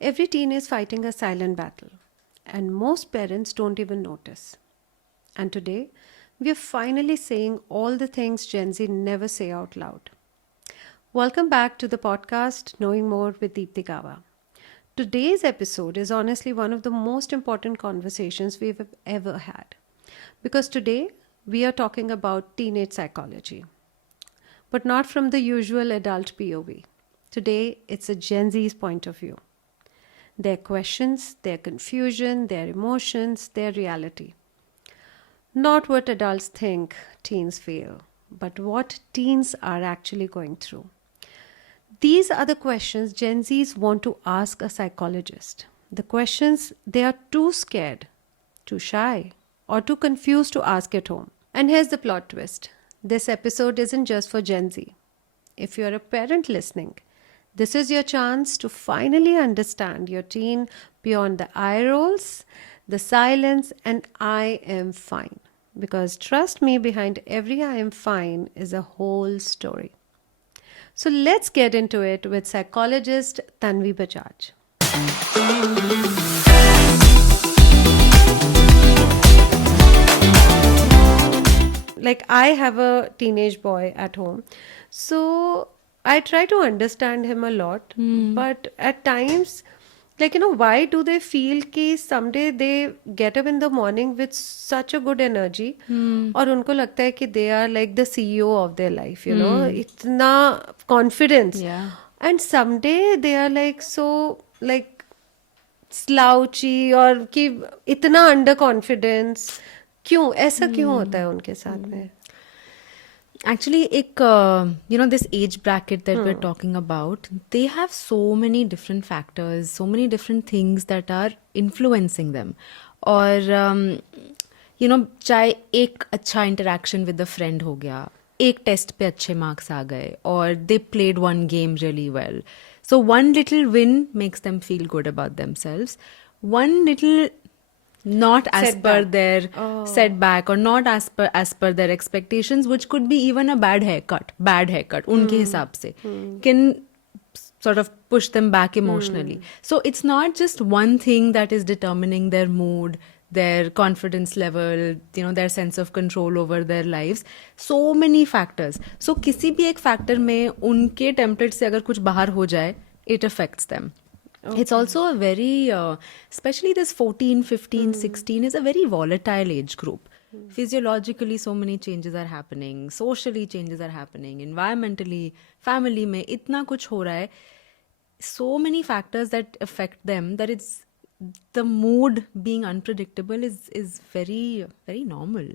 Every teen is fighting a silent battle, and most parents don't even notice. And today, we are finally saying all the things Gen Z never say out loud. Welcome back to the podcast Knowing More with Deepti Gawa. Today's episode is honestly one of the most important conversations we've ever had. Because today, we are talking about teenage psychology, but not from the usual adult POV. Today, it's a Gen Z's point of view. Their questions, their confusion, their emotions, their reality. Not what adults think teens feel, but what teens are actually going through. These are the questions Gen Zs want to ask a psychologist. The questions they are too scared, too shy, or too confused to ask at home. And here's the plot twist: this episode isn't just for Gen Z. If you're a parent listening, this is your chance to finally understand your teen beyond the eye rolls, the silence, and I am fine. Because trust me, behind every I am fine is a whole story. So let's get into it with psychologist Tanvi Bajaj. Like, I have a teenage boy at home. So I try to understand him a lot. But at times, why do they feel कि someday they get up in the morning with such a good energy और उनको लगता है कि they are like the CEO of their life, इतना confidence. Yeah. And someday they are like so like slouchy और कि इतना under confidence. क्यों ऐसा क्यों होता है उनके साथ में? Actually, this age bracket that we're talking about, they have so many different factors, so many different things that are influencing them. और चाहे एक अच्छा interaction with a friend हो गया, एक टेस्ट पे अच्छे marks आ गए, or they played one game really well. So one little win makes them feel good about themselves. One little not as per their setback or not as per their expectations, which could be even a bad haircut unke hisab se can sort of push them back emotionally. So it's not just one thing that is determining their mood, their confidence level, their sense of control over their lives. So many factors. So kisi bhi ek factor mein unke template se agar kuch bahar ho jaye, it affects them. Okay. It's also a very, especially this 14, 15, 16 is a very volatile age group. Physiologically, so many changes are happening. Socially, changes are happening. Environmentally, family mein, itna kuch ho raha hai. So many factors that affect them that it's the mood being unpredictable is very, very normal.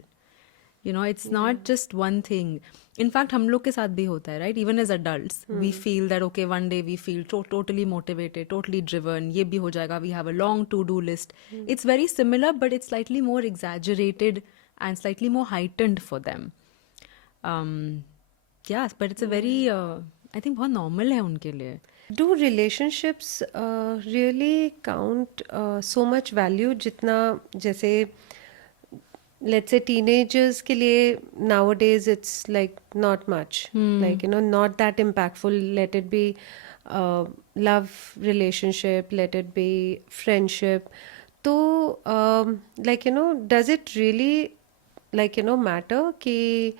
It's not just one thing. In fact, हम लोग के साथ भी होता है, right? Even as adults, we feel that, okay, one day we feel totally motivated, totally driven, ये भी हो जाएगा, we have a long to-do list. It's very similar, but it's slightly more exaggerated and slightly more heightened for them. Yes, but it's a very, I think बहुत normal है उनके लिए. Do relationships really count so much value जितना जैसे let's say teenagers के लिए nowadays it's like not much, like not that impactful. Let it be love relationship, let it be friendship. तो does it really matter कि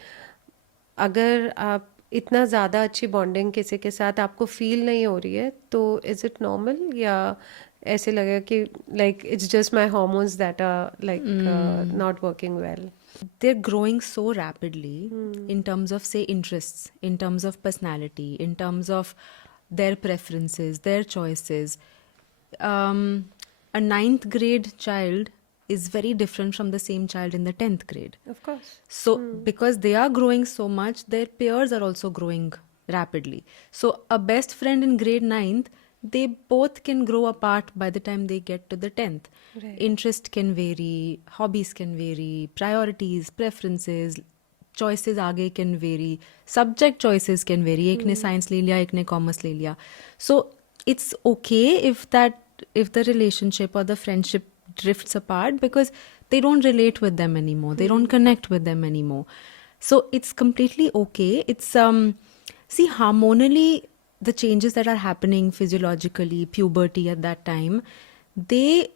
अगर आप इतना ज़्यादा अच्छी बॉन्डिंग किसी के साथ आपको फील नहीं हो रही है तो इज इट नॉर्मल या ऐसे लगेगा कि like it's just my hormones that are like not working well? They're growing so rapidly in terms of, say, interests, in terms of personality, in terms of their preferences, their choices. A 9th grade child is very different from the same child in the 10th grade. Of course. So because they are growing so much, their peers are also growing rapidly. So a best friend in grade 9th, they both can grow apart by the time they get to the 10th. Right. Interest can vary, hobbies can vary, priorities, preferences, choices आगे can vary, subject choices can vary. एक ने science ले लिया, एक ने commerce ले लिया. So it's okay if the relationship or the friendship drifts apart because they don't relate with them anymore. They don't connect with them anymore. So it's completely okay. It's see, hormonally the changes that are happening physiologically, puberty at that time, they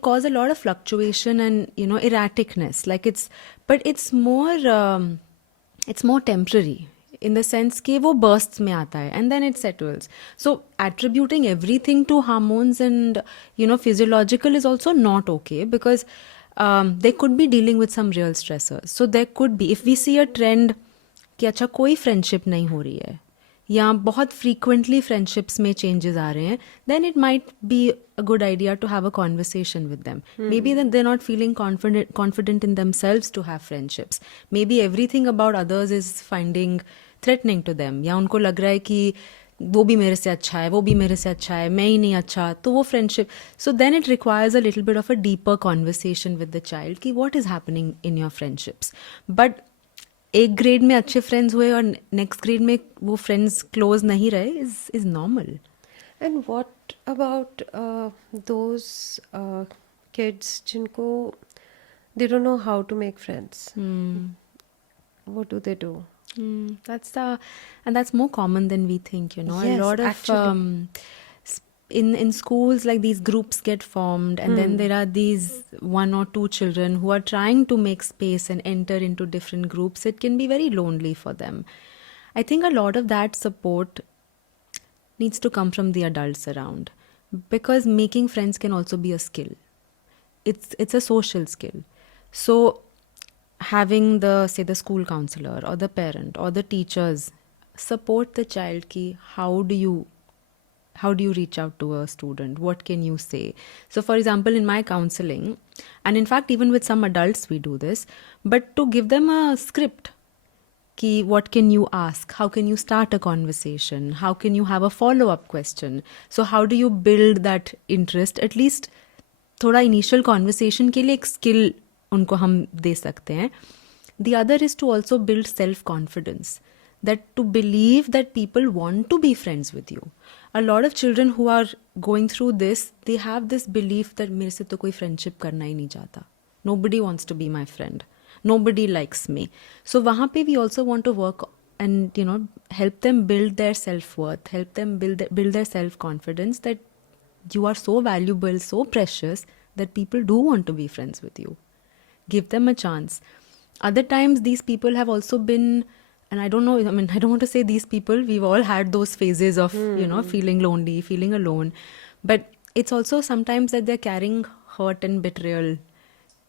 cause a lot of fluctuation and erraticness. Like it's more temporary in the sense कि वो bursts में आता है and then it settles. So attributing everything to hormones and physiological is also not okay, because they could be dealing with some real stressors. So there could be, if we see a trend कि अच्छा कोई friendship नहीं हो रही है या बहुत frequently friendships में चेंजेस आ रहे हैं, then it might be a good idea to have a conversation with them. Maybe they are not feeling confident in themselves to have friendships. Maybe everything about others is finding threatening to them, या उनको लग रहा है कि वो भी मेरे से अच्छा है, वो भी मेरे से अच्छा है, मैं ही नहीं अच्छा, तो वो friendship. So then it requires a little bit of a deeper conversation with the child कि what is happening in your friendships. But एक ग्रेड में अच्छे फ्रेंड्स हुए और नेक्स्ट ग्रेड में वो फ्रेंड्स क्लोज नहीं रहे is normal. And what about those kids जिनको they don't know how to make friends? What do they do? That's more common than we think, a Yes, lot of actually. in schools, like, these groups get formed, and then there are these one or two children who are trying to make space and enter into different groups. It can be very lonely for them. I think a lot of that support needs to come from the adults around, because making friends can also be a skill. It's a social skill. So having the school counselor or the parent or the teachers support the child ki how do you reach out to a student, what can you say. So for example, in my counseling, and in fact even with some adults we do this, but to give them a script ki what can you ask, how can you start a conversation, how can you have a follow up question. So how do you build that interest, at least थोड़ा initial conversation के लिए एक skill उनको हम दे सकते हैं. The other is to also build self confidence, that to believe that people want to be friends with you. A lot of children who are going through this, they have this belief that मेरे से तो कोई friendship करना ही नहीं चाहता. Nobody wants to be my friend. Nobody likes me. So वहाँ पे we also want to work and help them build their self-worth, help them build their self-confidence that you are so valuable, so precious, that people do want to be friends with you. Give them a chance. Other times these people have also been, and I don't know, I mean, I don't want to say these people, we've all had those phases of, feeling lonely, feeling alone. But it's also sometimes that they're carrying hurt and betrayal.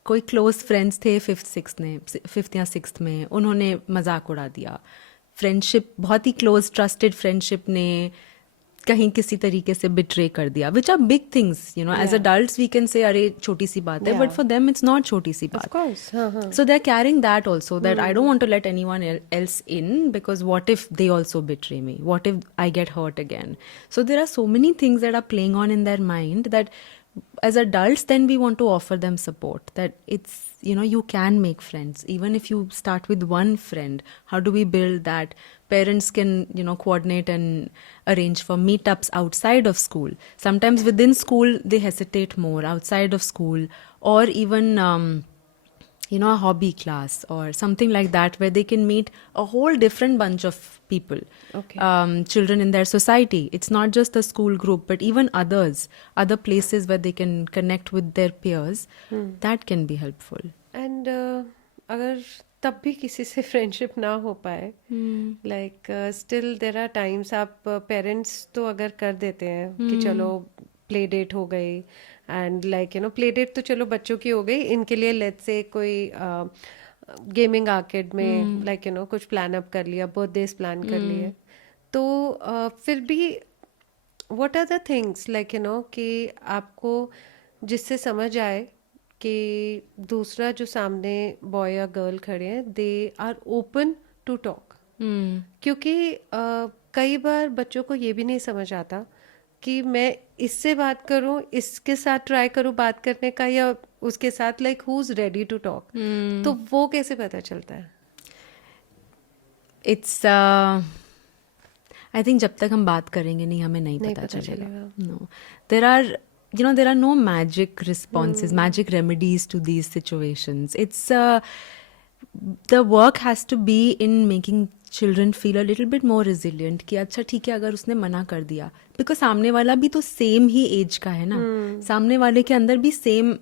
कोई close friends थे fifth या sixth में, उन्होंने मजाक उड़ा दिया. Friendship, बहुत ही close trusted friendship ने कहीं किसी तरीके से बिट्रे कर दिया, which are big things, as adults we can say अरे छोटी सी बात है, but for them it's not छोटी सी बात. So they're carrying that also, that I don't want to let anyone else in, because what if they also betray me, what if I get hurt again. So there are so many things that are playing on in their mind, that as adults then we want to offer them support, that it's you can make friends even if you start with one friend. How do we build that? Parents can coordinate and arrange for meetups outside of school. Sometimes within school they hesitate more, outside of school, or even a hobby class or something like that, where they can meet a whole different bunch of people. Okay. Children in their society. It's not just the school group, but even other places where they can connect with their peers. That can be helpful. And अगर तब भी किसी से friendship ना हो पाए, like still there are times, आप parents तो अगर कर देते हैं कि चलो प्ले डेट हो गई, एंड लाइक प्ले डेट तो चलो बच्चों की हो गई, इनके लिए लेट्स से कोई गेमिंग आर्केड में लाइक कुछ प्लान अप कर लिया, बर्थडेज प्लान कर लिए, तो फिर भी what are the things like कि आपको जिससे समझ आए कि दूसरा जो सामने बॉय या गर्ल खड़े हैं, they are open to talk. क्योंकि कई बार बच्चों को ये भी नहीं समझ आता कि मैं इससे बात करूं, इसके साथ ट्राई करूं बात करने का, या उसके साथ like who is ready to talk. तो वो कैसे पता चलता है? इट्स आई थिंक जब तक हम बात करेंगे नहीं, हमें नहीं पता चलेगा. No, there are no magic responses, magic remedies to these situations. It's the work has to be in making children feel a little bit more resilient कि अच्छा ठीक है अगर उसने मना कर दिया, because सामने वाला भी तो सेम ही एज का है ना, सामने वाले के अंदर भी सेम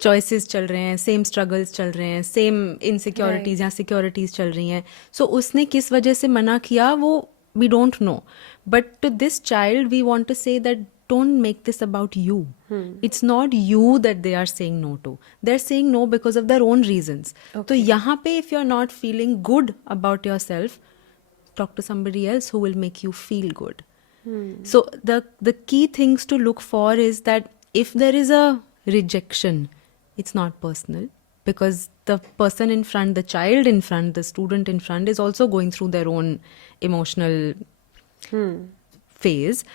चॉइसेस चल रहे हैं, सेम स्ट्रगल्स चल रहे हैं, सेम इनसिक्योरिटीज या सिक्योरिटीज चल रही हैं. सो उसने किस वजह से मना किया वो we don't know, but to this child we want to say that don't make this about you. It's not you that they are saying no to. They're saying no because of their own reasons. So यहाँ पे if you're not feeling good about yourself, talk to somebody else who will make you feel good. So the key things to look for is that if there is a rejection, it's not personal, because the person in front, the child in front, the student in front is also going through their own emotional phase.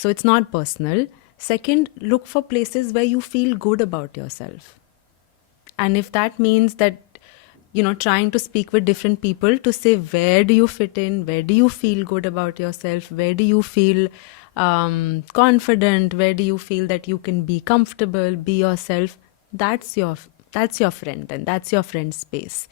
So it's not personal. Second, look for places where you feel good about yourself. And if that means that, you know, trying to speak with different people to say where do you fit in, where do you feel good about yourself, where do you feel confident, where do you feel that you can be comfortable, be yourself, that's your friend, and that's your friend's space.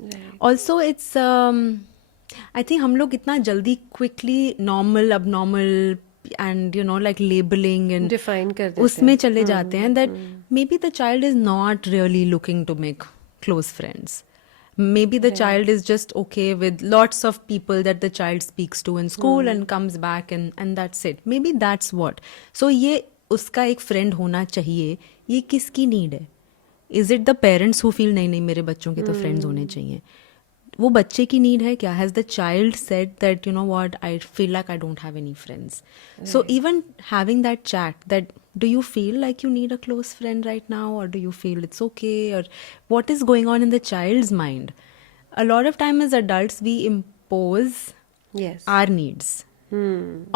Right. Also it's I think हम लोग इतना जल्दी quickly normal, abnormal and you know like labeling and Define कर देते उसमें हैं. चले जाते हैं that maybe the child is not really looking to make close friends. Maybe the child is just okay with lots of people that the child speaks to in school and comes back and that's it. Maybe that's what. So ये उसका एक friend होना चाहिए, ये किसकी need है? Is it the parents who feel नहीं नहीं मेरे बच्चों के तो friends होने चाहिए? वो बच्चे की नीड है क्या? Has the child said that you know what I feel like I don't have any friends. So even having that chat that do you feel like you need a close friend right now, or do you feel it's okay, or what is going on in the child's mind? A lot of time as adults we impose Yes. our needs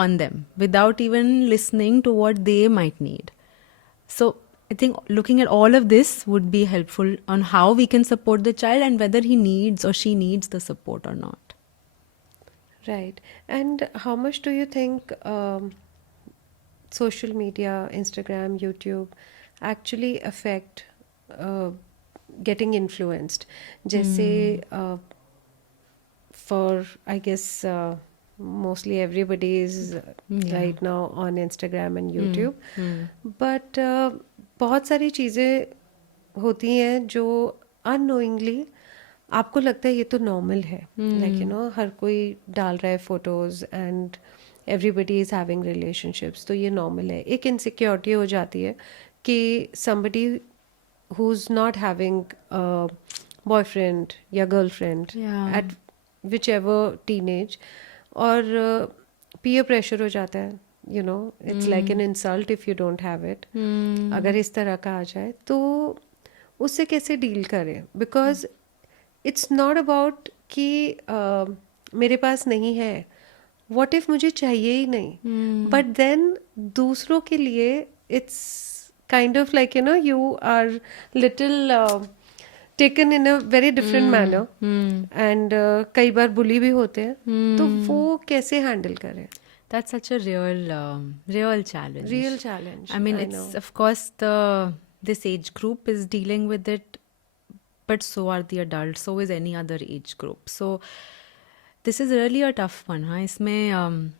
on them without even listening to what they might need. So I think looking at all of this would be helpful on how we can support the child and whether he needs or she needs the support or not. Right. And how much do you think social media, Instagram, YouTube actually affect getting influenced? जैसे for I guess mostly everybody is right now on Instagram and YouTube. But बहुत सारी चीज़ें होती हैं जो unknowingly आपको लगता है ये तो नॉर्मल है, लाइक यू नो हर कोई डाल रहा है photos and everybody is having relationships, तो ये नॉर्मल है. एक इनसिक्योरिटी हो जाती है कि somebody who is not having boyfriend या girlfriend Yeah. At which ever teenage, और पीयर प्रेशर हो जाता है. You know it's like an insult if you don't have it. अगर इस तरह का आ जाए तो उससे कैसे डील करें? बिकॉज इट्स नॉट अबाउट कि मेरे पास नहीं है, व्हाट इफ मुझे चाहिए ही नहीं, बट देन दूसरों के लिए it's kind of like you know you are little taken in a very different manner, and कई बार बुली भी होते हैं, तो वो कैसे हैंडल करें? That's such a real challenge. Real challenge. I mean, I it's know. of course this age group is dealing with it, but so are the adults. So is any other age group. So this is really a tough one. Huh? इसमें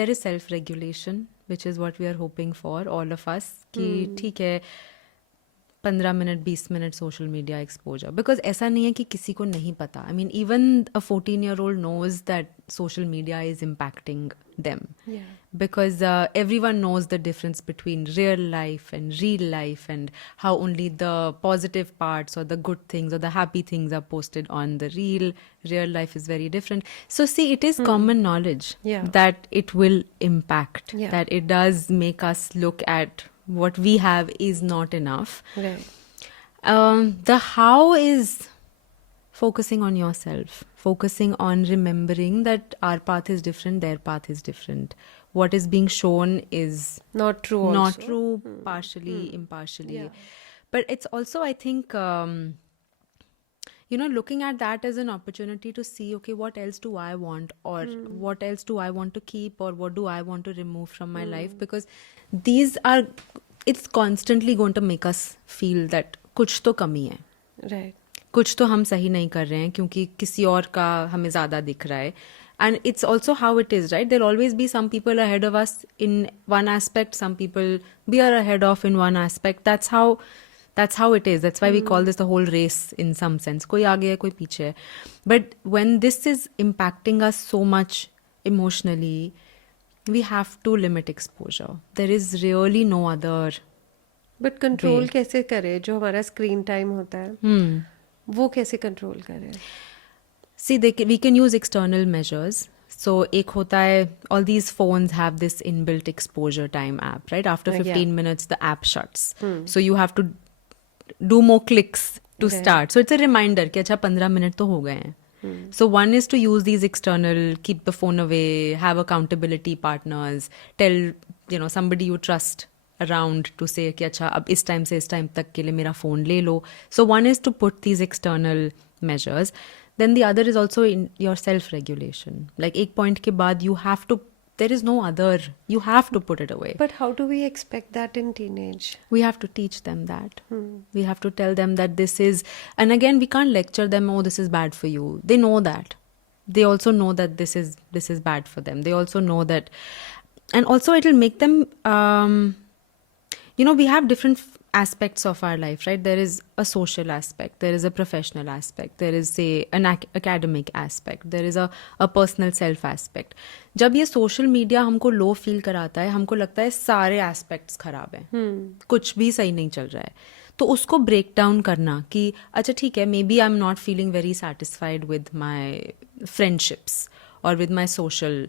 there is self-regulation, which is what we are hoping for, all of us. कि ठीक है 15 minute 20 minute social media exposure, because ऐसा नहीं है कि किसी को नहीं पता. I mean even a 14-year-old knows that social media is impacting them. Yeah. Because everyone knows the difference between real life and how only the positive parts or the good things or the happy things are posted on the real life is very different. So see, it is common knowledge Yeah. that it will impact, Yeah. that it does make us look at what we have is not enough. Right. The how is focusing on yourself, focusing on remembering that our path is different, their path is different. What is being shown is Not true also. not true, partially, impartially. Yeah. But it's also, I think, you know, looking at that as an opportunity to see, okay, what else do I want, or what else do I want to keep, or what do I want to remove from my life? Because these are, it's constantly going to make us feel that कुछ तो कमी है. Right. कुछ तो हम सही नहीं कर रहे हैं क्योंकि किसी और का हमें ज़्यादा दिख रहा है. And it's also how it is, right? There'll always be some people ahead of us in one aspect, some people we are ahead of in one aspect. That's how it is. That's why we call this the whole race in some sense. कोई आगे है, कोई पीछे है. But when this is impacting us so much emotionally, we have to limit exposure. There is really no other. But control way. कैसे करें? जो हमारा स्क्रीन टाइम होता है वो कैसे कंट्रोल करें? See, we can use external measures. So, एक होता है, all these phones have this inbuilt exposure time app, right? After 15 minutes, the app shuts. So, you have to do more clicks to Right. start. So, it's a reminder कि अच्छा 15 minute तो हो गए हैं. So, one is to use these external, keep the phone away, have accountability partners, tell, somebody you trust around to say कि अच्छा अब इस time से इस time तक के लिए मेरा phone ले लो. So, one is to put these external measures. Then the other is also in your self-regulation. Like एक point के बाद you have to, there is no other, you have to put it away. But how do we expect that in teenage? We have to teach them that. We have to tell them that this is, and again, we can't lecture them, oh, this is bad for you. They know that. They also know that this is bad for them. They also know that, and also it'll make them, we have different aspects of our life, right? There is a social aspect, there is a professional aspect, there is, say, an academic aspect, there is a personal self aspect. जब ये social media हमको low feel कराता है, हमको लगता है सारे aspects खराब हैं, कुछ भी सही नहीं चल रहा है, तो उसको ब्रेक डाउन करना कि अच्छा ठीक है, maybe I am not feeling very satisfied with my friendships और with my social,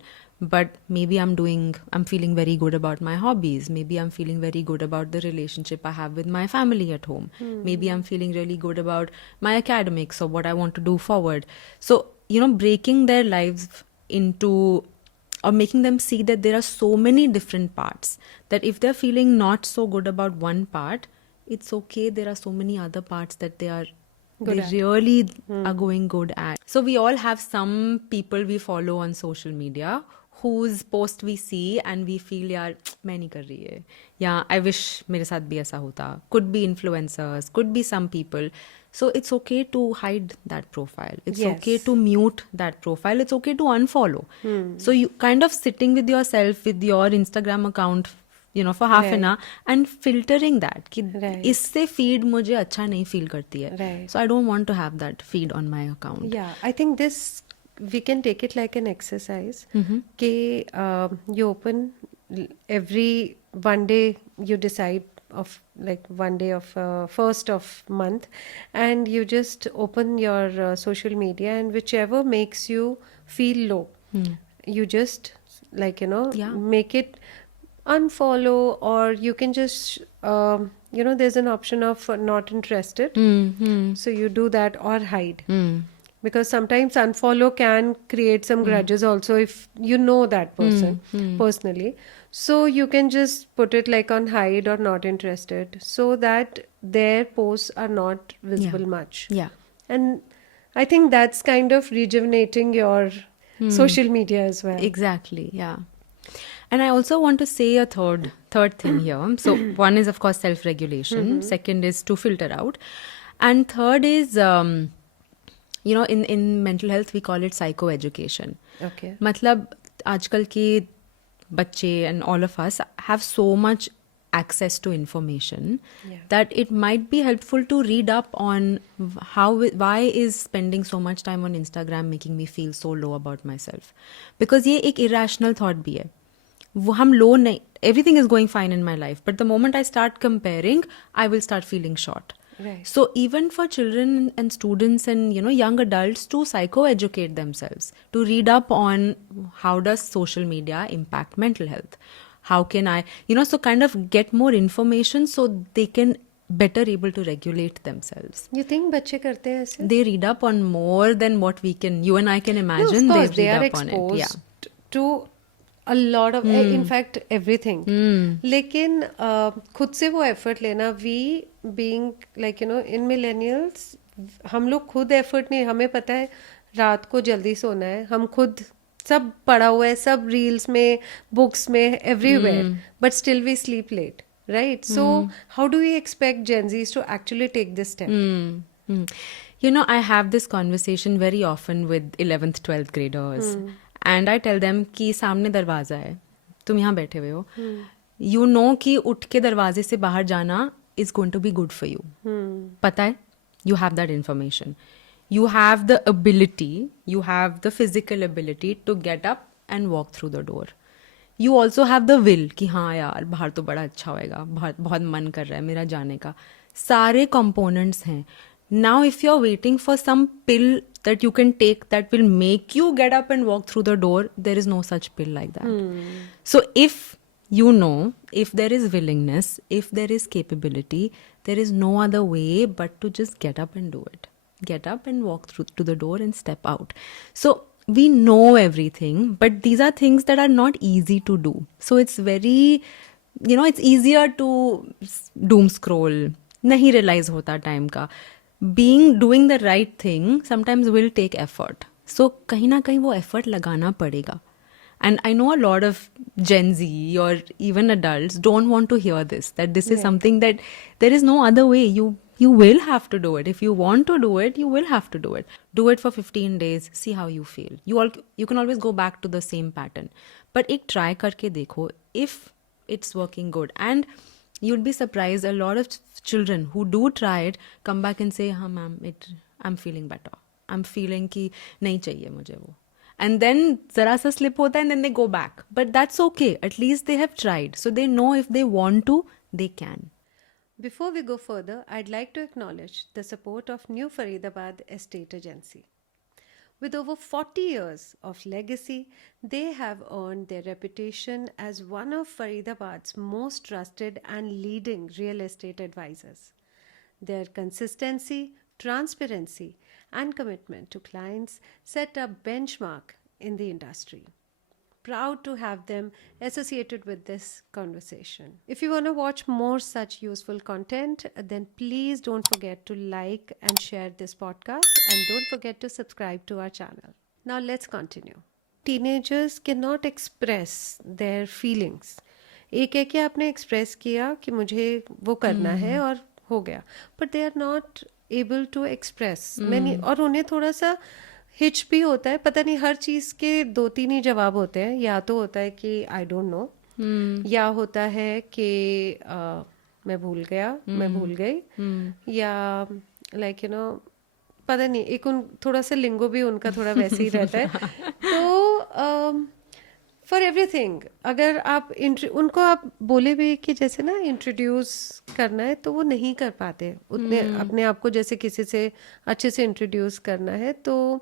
but maybe I'm feeling very good about my hobbies. Maybe I'm feeling very good about the relationship I have with my family at home. Maybe I'm feeling really good about my academics or what I want to do forward. So, breaking their lives into, or making them see that there are so many different parts, that if they're feeling not so good about one part, it's okay. There are so many other parts that they really are going good at. So we all have some people we follow on social media whose post we see and we feel यार मैं नहीं कर रही है, या I wish मेरे साथ भी ऐसा होता. Could be influencers, could be some people. So it's okay to hide that profile. It's Yes. okay to mute that profile. It's okay to unfollow. So you kind of sitting with yourself with your Instagram account, for half an hour and filtering that कि इससे feed मुझे अच्छा नहीं feel करती है. Right. So I don't want to have that feed on my account. Yeah, I think we can take it like an exercise. कि you open every one day, you decide of like one day of first of month, and you just open your social media, and whichever makes you feel low, you just like Yeah. make it unfollow, or you can just there's an option of not interested, so you do that, or hide. Because sometimes unfollow can create some grudges also if you know that person personally. So you can just put it like on hide or not interested, so that their posts are not visible much. Yeah. And I think that's kind of rejuvenating your social media as well. Exactly, yeah. And I also want to say a third thing here. So one is, of course, self-regulation. Second is to filter out. And third is, in mental health, we call it psychoeducation. Okay. मतलब आजकल के बच्चे and all of us have so much access to information that it might be helpful to read up on why is spending so much time on Instagram making me feel so low about myself. Because ये एक irrational thought भी है. वो हम low नहीं, everything is going fine in my life, but the moment I start comparing, I will start feeling short. Right. So even for children and students and young adults to psychoeducate themselves, to read up on how does social media impact mental health, how can I so kind of get more information so they can better able to regulate themselves. You think बच्चे करते हैं ऐसे? They read up on more than what you and I can imagine. No, of course, they they read are up on it. exposed Yeah. to a lot of in fact everything. लेकिन खुद से वो effort लेना, we being like in millennials, हम लोग खुद effort नहीं, हमें पता है रात को जल्दी सोना है, हम खुद सब पढ़ा हुआ है, सब रील्स में, बुक्स में, everywhere, but still we sleep late, right? So how do you expect Gen Zs to actually take this step? You know, I have this conversation very often with 11th, 12th graders. And I tell them कि सामने दरवाज़ा है, तुम यहाँ बैठे हुए हो. You know कि उठ के दरवाजे से बाहर जाना is going to be good for you. पता है? You have that information. You have the ability, you have the physical ability to get up and walk through the door. You also have the will कि हाँ यार बाहर तो बड़ा अच्छा होएगा, बहुत बहुत मन कर रहा है मेरा जाने का. सारे components हैं. Now if you're waiting for some pill that you can take that will make you get up and walk through the door, there is no such pill like that. So if you know, if there is willingness, if there is capability, there is no other way but to just get up and do it. Get up and walk through to the door and step out. So we know everything, but these are things that are not easy to do. So it's very, you know, it's easier to doom scroll. नहीं realize होता time का. Doing the right thing sometimes will take effort. So कहीं ना कहीं वो effort लगाना पड़ेगा. And I know a lot of Gen Z or even adults don't want to hear this, that this is something that there is no other way. You will have to do it. If you want to do it, you will have to do it. Do it for 15 days, see how you feel. You can always go back to the same pattern. But एक try करके देखो if it's working good. And you'd be surprised, a lot of children who do try it come back and say, हाँ ma'am, I'm feeling better. I'm feeling कि नहीं चाहिए मुझे वो. And then जरा सा slip होता है and then they go back. But that's okay. At least they have tried. So they know if they want to, they can. Before we go further, I'd like to acknowledge the support of New Faridabad Estate Agency. With over 40 years of legacy, they have earned their reputation as one of Faridabad's most trusted and leading real estate advisors. Their consistency, transparency, and commitment to clients set a benchmark in the industry. Proud to have them associated with this conversation. If you want to watch more such useful content, then please don't forget to like and share this podcast, and don't forget to subscribe to our channel. Now let's continue. Teenagers cannot express their feelings. एक है कि आपने express किया कि मुझे वो करना है और हो गया, but they are not able to express many, और उन्हें थोड़ा सा हिच भी होता है. पता नहीं, हर चीज के 2-3 ही जवाब होते हैं. या तो होता है कि आई डोंट नो, या होता है कि मैं भूल गया, मैं भूल गई, या लाइक यू नो पता नहीं, एक थोड़ा सा लिंगो भी उनका थोड़ा वैसे ही रहता है. तो फॉर एवरीथिंग अगर आप उनको आप बोले भी कि जैसे ना इंट्रोड्यूस करना है, तो वो नहीं कर पाते उतने अपने आप को जैसे किसी से अच्छे से इंट्रोड्यूस करना है. तो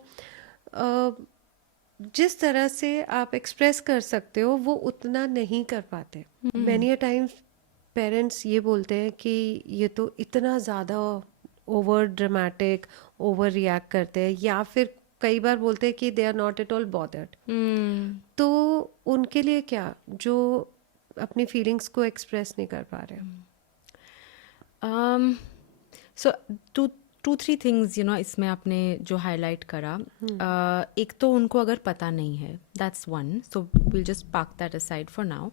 जिस तरह से आप एक्सप्रेस कर सकते हो वो उतना नहीं कर पाते. मैनी अ टाइम्स पेरेंट्स ये बोलते हैं कि ये तो इतना ज़्यादा ओवर ड्रामेटिक, ओवर रिएक्ट करते हैं, या फिर कई बार बोलते हैं कि they are not at all bothered. तो उनके लिए क्या, जो अपनी फीलिंग्स को एक्सप्रेस नहीं कर पा रहे. So two three things you know इसमें आपने जो हाईलाइट करा. एक तो उनको अगर पता नहीं है, that's one, so will just park that aside for now.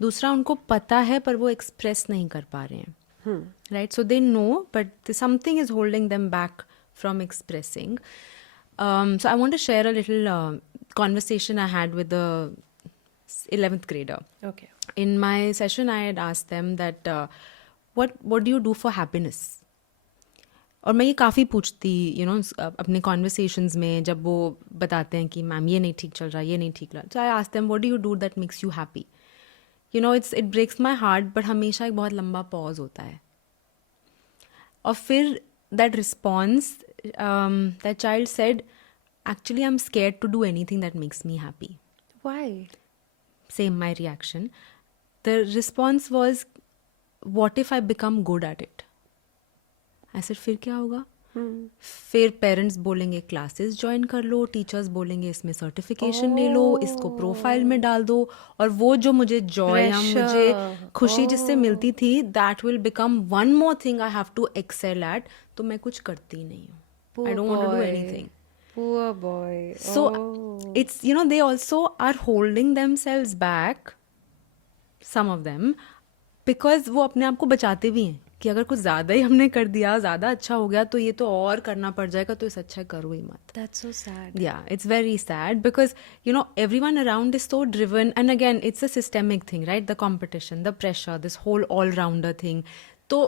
दूसरा, उनको पता है पर वो एक्सप्रेस नहीं कर पा रहे हैं, right. So they know but something is holding them back from expressing. So I want to share a little conversation I had with the 11th grader. Okay. In my session, I had asked them that what do you do for happiness? और मैं ये काफ़ी पूछती you know अपने conversations में, जब वो बताते हैं कि मैम ये नहीं ठीक चल रहा, ये नहीं ठीक रहा. So I ask them what do you do that makes you happy. You know it breaks my heart, but हमेशा एक बहुत लंबा पॉज होता है. और फिर that response, that child said, actually I'm scared to do anything that makes me happy. Why? Same my reaction. The response was, what if I become good at it? I said, फिर क्या होगा? फिर parents बोलेंगे classes join कर लो, teachers बोलेंगे इसमें certification ले लो, इसको प्रोफाइल में डाल दो, और वो जो मुझे जॉय या मुझे खुशी जिससे मिलती थी, that will become one more thing I have to excel at. तो मैं कुछ करती नहीं हूँ. I don't want to do anything. Poor boy. So it's, you know, they also are holding themselves back, some of them, because वो अपने आप को बचाते भी हैं कि अगर कुछ ज़्यादा ही हमने कर दिया, ज़्यादा अच्छा हो गया तो ये तो और करना पड़ जाएगा, तो इससे अच्छा करो ही मत. That's so sad. Yeah, it's very sad because everyone around is so driven, and again it's a systemic thing, right? The competition, the pressure, this whole all-rounder thing. तो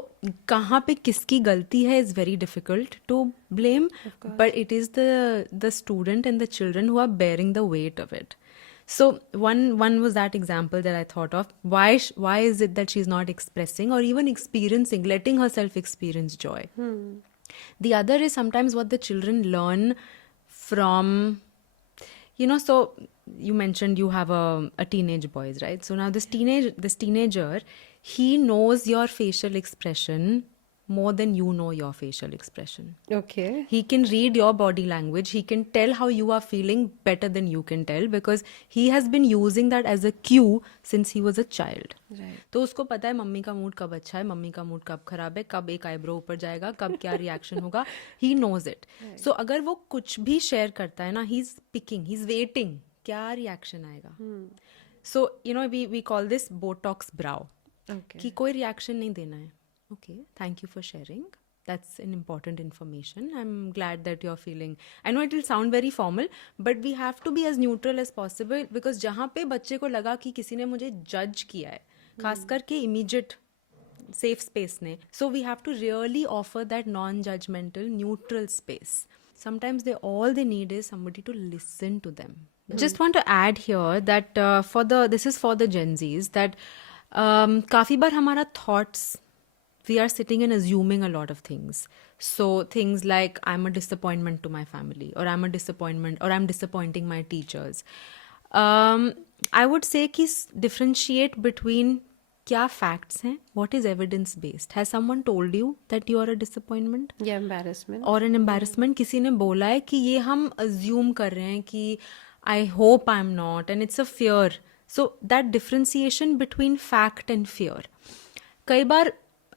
कहाँ पे किसकी गलती है is very difficult to blame, Of course. but it is the student and the children who are bearing the weight of it. So one was that example that I thought of. Why is it that she's not expressing or even experiencing, letting herself experience joy? The other is sometimes what the children learn from, so you mentioned you have a teenage boys, right? So now this teenager, he knows your facial expression more than you know your facial expression. Okay. He can read your body language. He can tell how you are feeling better than you can tell because he has been using that as a cue since he was a child. Right. तो उसको पता है mummy का mood कब अच्छा है, mummy का mood कब खराब है, कब एक आईब्रो ऊपर जाएगा, कब क्या रिएक्शन होगा. He knows it. सो अगर वो कुछ भी शेयर करता है ना, he is picking, he is waiting क्या रिएक्शन आएगा. So we call this botox brow. Okay. कि कोई रिएक्शन नहीं देना है. Okay, thank you for sharing. That's an important information. I'm glad that you're feeling. I know it will sound very formal, but we have to be as neutral as possible because जहाँ पे बच्चे को लगा कि किसी ने मुझे जज किया है, खास करके immediate safe space ने, so we have to really offer that non-judgmental, neutral space. Sometimes all they need is somebody to listen to them. Just want to add here that this is for the Gen Zs that काफी बार हमारा thoughts, we are sitting and assuming a lot of things. So things like I'm a disappointment to my family, or I'm a disappointment, or I'm disappointing my teachers. I would say कि differentiate between क्या facts हैं, what is evidence based. Has someone told you that you are a disappointment? Yeah, embarrassment. और an embarrassment किसी ने बोला है कि ये हम assume कर रहे हैं कि I hope I'm not, and it's a fear. So that differentiation between fact and fear. कई बार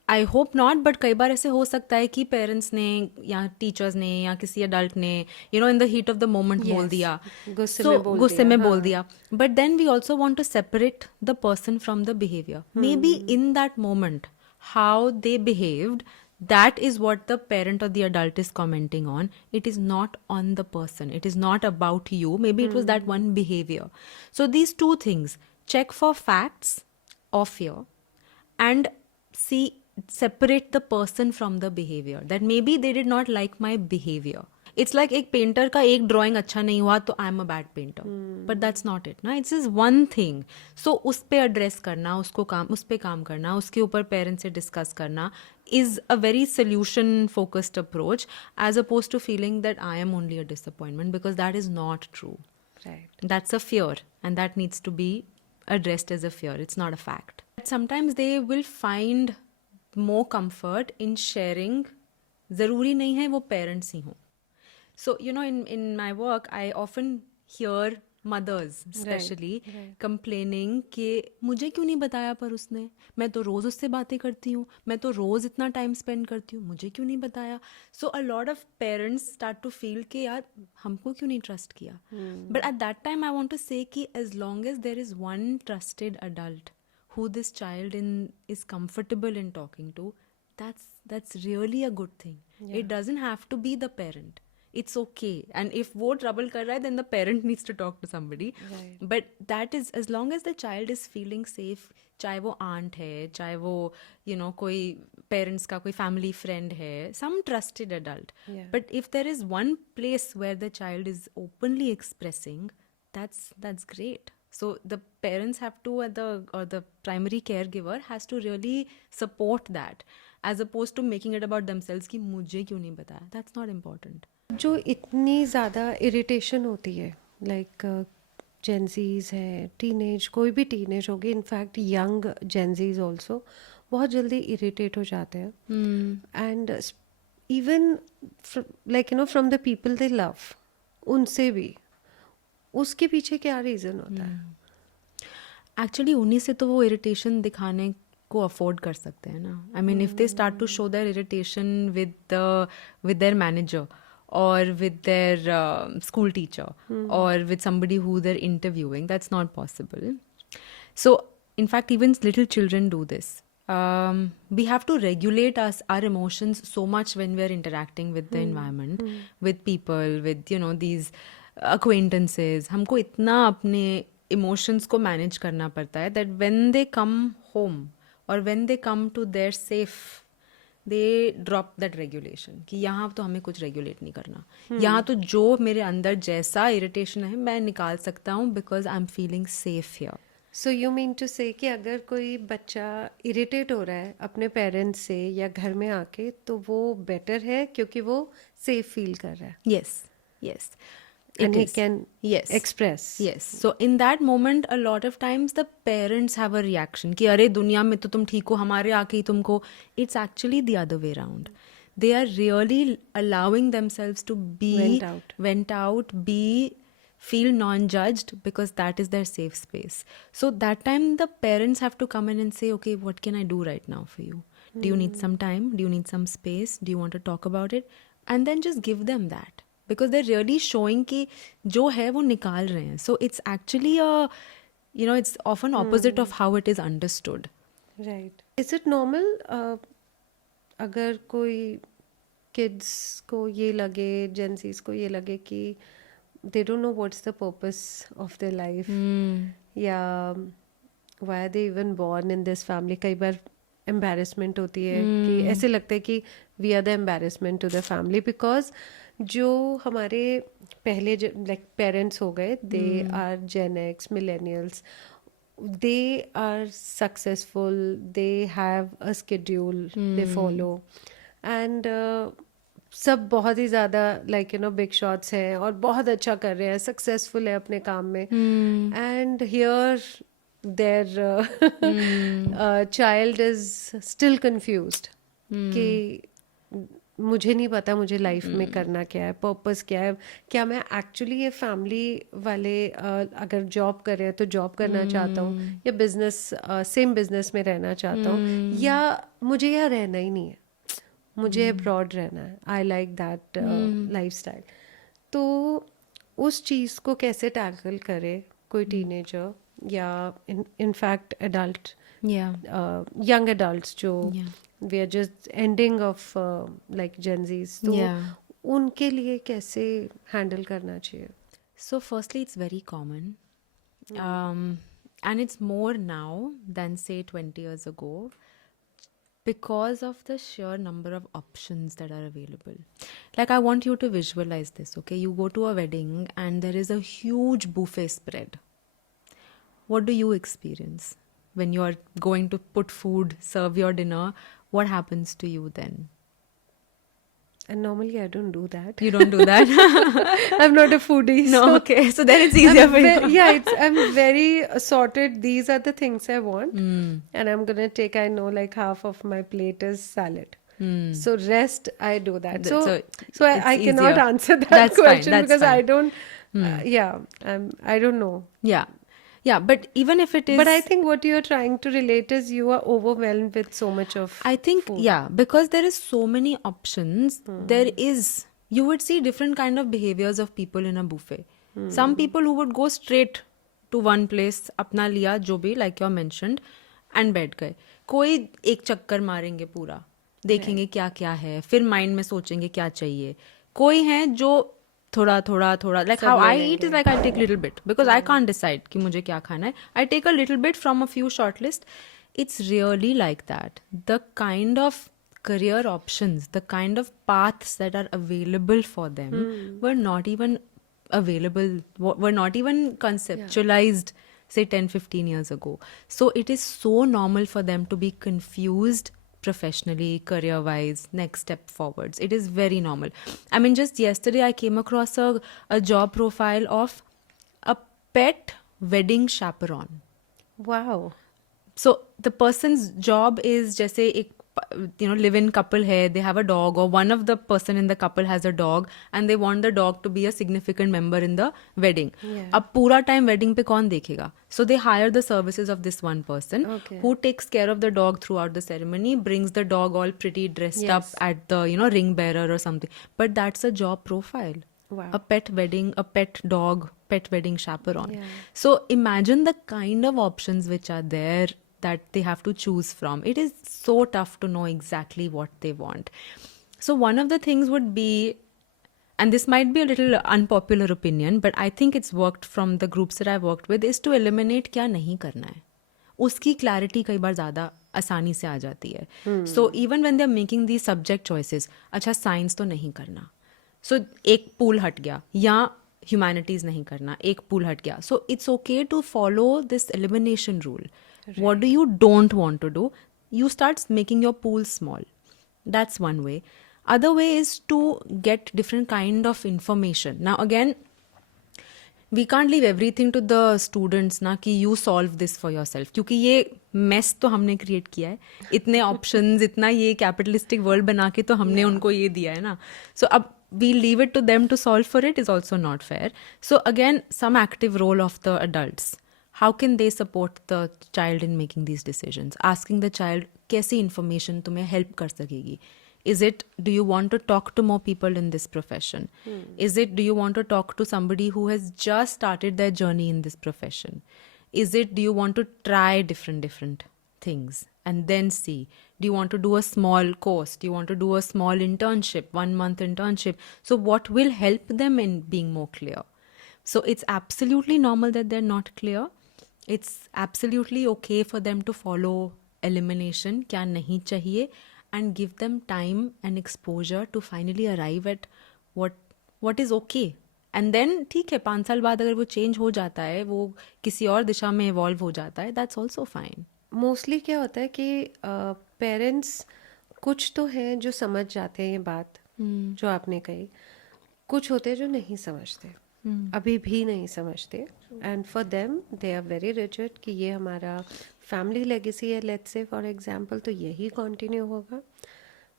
आई होप नॉट, बट कई बार ऐसे हो सकता है कि पेरेंट्स ने या टीचर्स ने या किसी अडल्ट ने in the heat of the moment बोल दिया, गुस्से में बोल दिया. But then we also want to separate the person from the behaviour. Maybe in that moment how they behaved, that is what the parent or the adult is commenting on. It is not on the person. It is not about you. Maybe it was that one behavior. So these two things, check for facts or fear and separate the person from the behavior. That maybe they did not like my behavior. It's like एक painter का एक drawing अच्छा नहीं हुआ तो I am a bad painter, but that's not it ना. It's is one thing. So उस पे एड्रेस करना, उस पे काम करना, उसके ऊपर पेरेंट्स से डिस्कस करना is a very solution focused approach as opposed to feeling that I am only a disappointment, because that is not true. Right. That's a fear and that needs to be addressed as a fear. It's not a fact. Sometimes they will find more comfort in sharing. ज़रूरी नहीं है वो parents ही हों. So, in my work, I often hear mothers especially complaining कि मुझे क्यों नहीं बताया पर उसने, मैं तो रोज़ उससे बातें करती हूँ, मैं तो रोज़ इतना टाइम स्पेंड करती हूँ, मुझे क्यों नहीं बताया. So a lot of parents start to feel कि यार हमको क्यों नहीं ट्रस्ट किया. But at that time I want to say कि as long as there is one trusted adult who this child is comfortable in talking to, that's really a good thing. It doesn't have to be the parent. It's okay. And if वो trouble कर रहा है, then the parent needs to talk to somebody. Right. But that is, as long as the child is feeling safe, चाहे वो aunt है, चाहे वो कोई parents का कोई family friend है, some trusted adult. Yeah. But if there is one place where the child is openly expressing, that's great. So the parents have to, or the primary caregiver has to really support that, as opposed to making it about themselves कि मुझे क्यों नहीं बताया. That's not important. जो इतनी ज़्यादा irritation होती है, लाइक जेंजीज है, टीनेज, कोई भी टीनेज होगी, इनफैक्ट यंग जेंजीज ऑल्सो बहुत जल्दी इरिटेट हो जाते हैं. And even like from the people they love, उनसे भी, उसके पीछे क्या रीज़न होता है? एक्चुअली उन्हीं से तो वो इरिटेशन दिखाने को अफोर्ड कर सकते हैं ना. I mean if they start to show their irritation with their manager or with their school teacher or with somebody who they're interviewing, that's not possible. So in fact, even little children do this. We have to regulate our emotions so much when we're interacting with the environment, with people, with these acquaintances. हमको इतना अपने emotions को manage करना पड़ता है that when they come home or when they come to their safe, they drop that regulation कि यहाँ तो हमें कुछ regulate नहीं करना. यहाँ तो जो मेरे अंदर जैसा irritation है मैं निकाल सकता हूँ because I'm feeling safe here. So you mean to say कि अगर कोई बच्चा इरिटेट हो रहा है अपने पेरेंट्स से या घर में आके तो वो बेटर है क्योंकि वो सेफ फील कर रहा है Yes, yes. And It he is. Can Yes. Express Yes. So in that moment, a lot of times the parents have a reaction कि अरे दुनिया में तो तुम ठीक हो हमारे आके ही तुमको. It's actually the other way around. They are really allowing themselves to be Vent out. feel non-judged because that is their safe space. So that time the parents have to come in and say, okay, what can I do right now for you? Do you need some time? Do you need some space? Do you want to talk about it? And then just give them that. Because they're really showing कि जो है वो निकाल रहे हैं. So it's actually it's often opposite of how it is understood. Right is it normal अगर कोई kids को ये लगे जेंसीज को ये लगे कि they don't know what's the purpose of their life या why are they even born in this family कई बार एम्बेरसमेंट होती है कि ऐसे लगता है कि we are the embarrassment to the family because जो हमारे पहले लाइक पेरेंट्स हो गए they are Gen X millennials they are successful, they have a schedule they follow and सब बहुत ही ज़्यादा लाइक बिग शॉट्स हैं और बहुत अच्छा कर रहे हैं सक्सेसफुल है अपने काम में and here their child is still confused कि मुझे नहीं पता मुझे लाइफ में करना क्या है पर्पस क्या है क्या मैं एक्चुअली ये फैमिली वाले अगर जॉब कर रहे हैं तो जॉब करना चाहता हूँ या बिजनेस सेम बिजनेस में रहना चाहता हूँ या मुझे यहाँ रहना ही नहीं है मुझे अब्रॉड रहना है आई लाइक दैट लाइफस्टाइल तो उस चीज़ को कैसे टैकल करे कोई टीनेजर या इनफैक्ट एडल्ट यंग एडल्ट्स जो we are just ending of like Gen Zs तो उनके लिए कैसे हैंडल करना चाहिए So firstly, it's very common. And it's more now than say 20 years ago because of the sheer number of options that are available. Like I want you to visualize this, okay? You go to a wedding and there is a huge buffet spread. What do you experience when you're going to put food, serve your dinner? What happens to you then? and normally I don't do that You don't do that? I'm not a foodie No, so okay. So then it's easier for you. I'm very sorted these are the things I want and I'm gonna take I know like half of my plate is salad so rest I do that so I it's cannot easier. answer that That's fine, question that's because I fine. don't I don't know Yeah, but even if it is... But I think what you're trying to relate is you are overwhelmed with so much of I think, food. yeah, because there is so many options, there is... You would see different kind of behaviors of people in a buffet. Some people who would go straight to one place, अपना लिया जो भी, like you mentioned, and बैठ गए. कोई एक चक्कर मारेंगे पूरा, देखेंगे क्या क्या है, फिर माइंड में सोचेंगे क्या चाहिए. कोई है जो थोड़ा like how I eat is like I take little bit because I can't decide कि मुझे क्या खाना है. I take a little bit from a few shortlist. It's really like that. The kind of career options, the kind of paths that are available for them were not even available, were not even conceptualized say 10-15 years ago. So it is so normal for them to be confused professionally, career-wise, next step forwards. It is very normal. I mean, just yesterday I came across a job profile of a pet wedding chaperone. Wow. So the person's job is जैसे एक live-in couple है, they have a dog or one of the person in the couple has a dog and they want the dog to be a significant member in the wedding. अब पूरा time wedding पे कौन देखेगा? So they hire the services of this one person who takes care of the dog throughout the ceremony, brings the dog all pretty dressed up at the ring bearer or something. But that's a job profile. Wow. A pet wedding, a pet dog, pet wedding chaperone. So imagine the kind of options which are there that they have to choose from. It is so tough to know exactly what they want. So one of the things would be, and this might be a little unpopular opinion, but I think it's worked from the groups that I've worked with, is to eliminate क्या नहीं करना है. उसकी clarity कई बार ज़्यादा आसानी से आ जाती है. So even when they are making the subject choices, अच्छा साइंस तो नहीं करना, सो एक पूल हट गया, या ह्यूमैनिटीज़ नहीं करना, एक पूल हट गया. So it's okay to follow this elimination rule. What do you don't want to do? You start making your pool small. That's one way. Other way is to get different kind of information. Now again, we can't leave everything to the students ना कि you solve this for yourself, क्योंकि ये mess तो हमने create किया है, इतने options, इतना ये capitalistic world बना के तो हमने उनको ये दिया है ना. So अब we leave it to them to solve for it is also not fair. So again, some active role of the adults. How can they support the child in making these decisions? Asking the child कैसी information तुम्हें help कर सकेगी. Is it, do you want to talk to more people in this profession? Is it, do you want to talk to somebody who has just started their journey in this profession? Is it, do you want to try different things and then see? Do you want to do a small course? Do you want to do a small internship, 1 month internship? So what will help them in being more clear? So it's absolutely normal that they're not clear. It's absolutely okay for them to follow elimination, क्या नहीं चाहिए, and give them time and exposure to finally arrive at what is okay. And then ठीक है, 5 साल बाद अगर वो change हो जाता है, वो किसी और दिशा में evolve हो जाता है, that's also fine. मोस्टली क्या होता है कि पेरेंट्स कुछ तो हैं जो समझ जाते हैं ये बात जो आपने कही, कुछ होते हैं जो नहीं समझते, अभी भी नहीं समझते. And for them they are very rigid कि ये हमारा फैमिली लेगेसी है, लेट्स से फॉर एग्जांपल, तो यही कंटिन्यू होगा.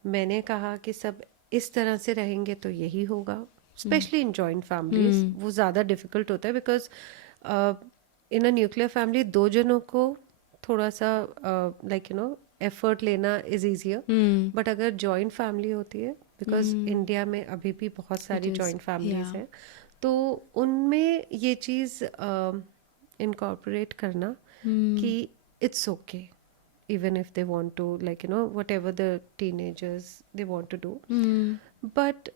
मैंने कहा कि सब इस तरह से रहेंगे तो यही होगा. स्पेशली इन जॉइंट फैमिलीज वो ज़्यादा डिफिकल्ट होता है, because in a nuclear family 2 जनों को थोड़ा सा लाइक यू नो एफर्ट लेना इज ईजियर. बट अगर जॉइंट फैमिली होती है, बिकॉज इंडिया में अभी भी बहुत सारी जॉइंट फैमिलीज हैं, तो उनमें ये चीज़ इनकॉर्पोरेट करना कि it's okay even if they want to, like, you know, whatever the teenagers they want to do. But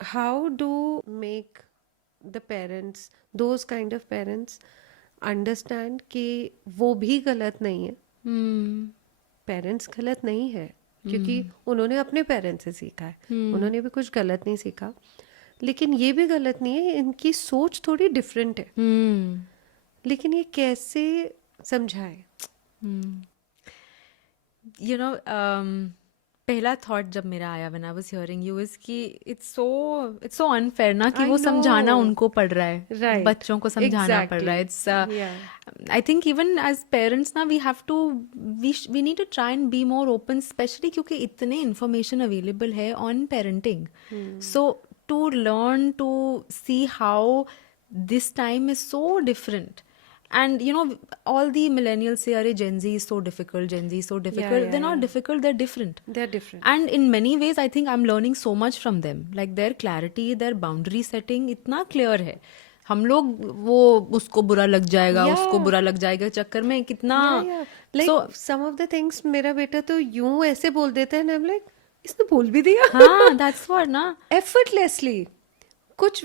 how do make the parents, those kind of parents, understand कि वो भी गलत नहीं है. पेरेंट्स गलत नहीं है, क्योंकि उन्होंने अपने पेरेंट्स से सीखा है, उन्होंने भी कुछ गलत नहीं सीखा. लेकिन ये भी गलत नहीं है, इनकी सोच थोड़ी डिफरेंट है. लेकिन ये कैसे समझाए? You know, पहला थॉट जब मेरा आया when I was hearing you is कि it's so unfair ना कि I वो समझाना know. उनको पड़ रहा है, Right. बच्चों को समझाना पड़ रहा है. Exactly. It's I think even as parents ना we have to we need to try and be more open, especially क्योंकि इतने information available है on parenting. So to learn to see how this time is so different. And you know, all the millennials say, "Arey, Gen Z is so difficult. Gen Z is so difficult." yeah, They're not yeah. difficult. They're different. They're different. And in many ways, I think I'm learning so much from them. Like their clarity, their boundary setting, इतना clear है. हम लोग वो उसको बुरा लग जाएगा, Yeah. उसको बुरा लग जाएगा चक्कर में कितना. Yeah. Like So some of the things मेरा बेटा तो यूं ऐसे बोल देता है ना, I'm like, इसने बोल भी दिया. हाँ, that's what ना. effortlessly कुछ.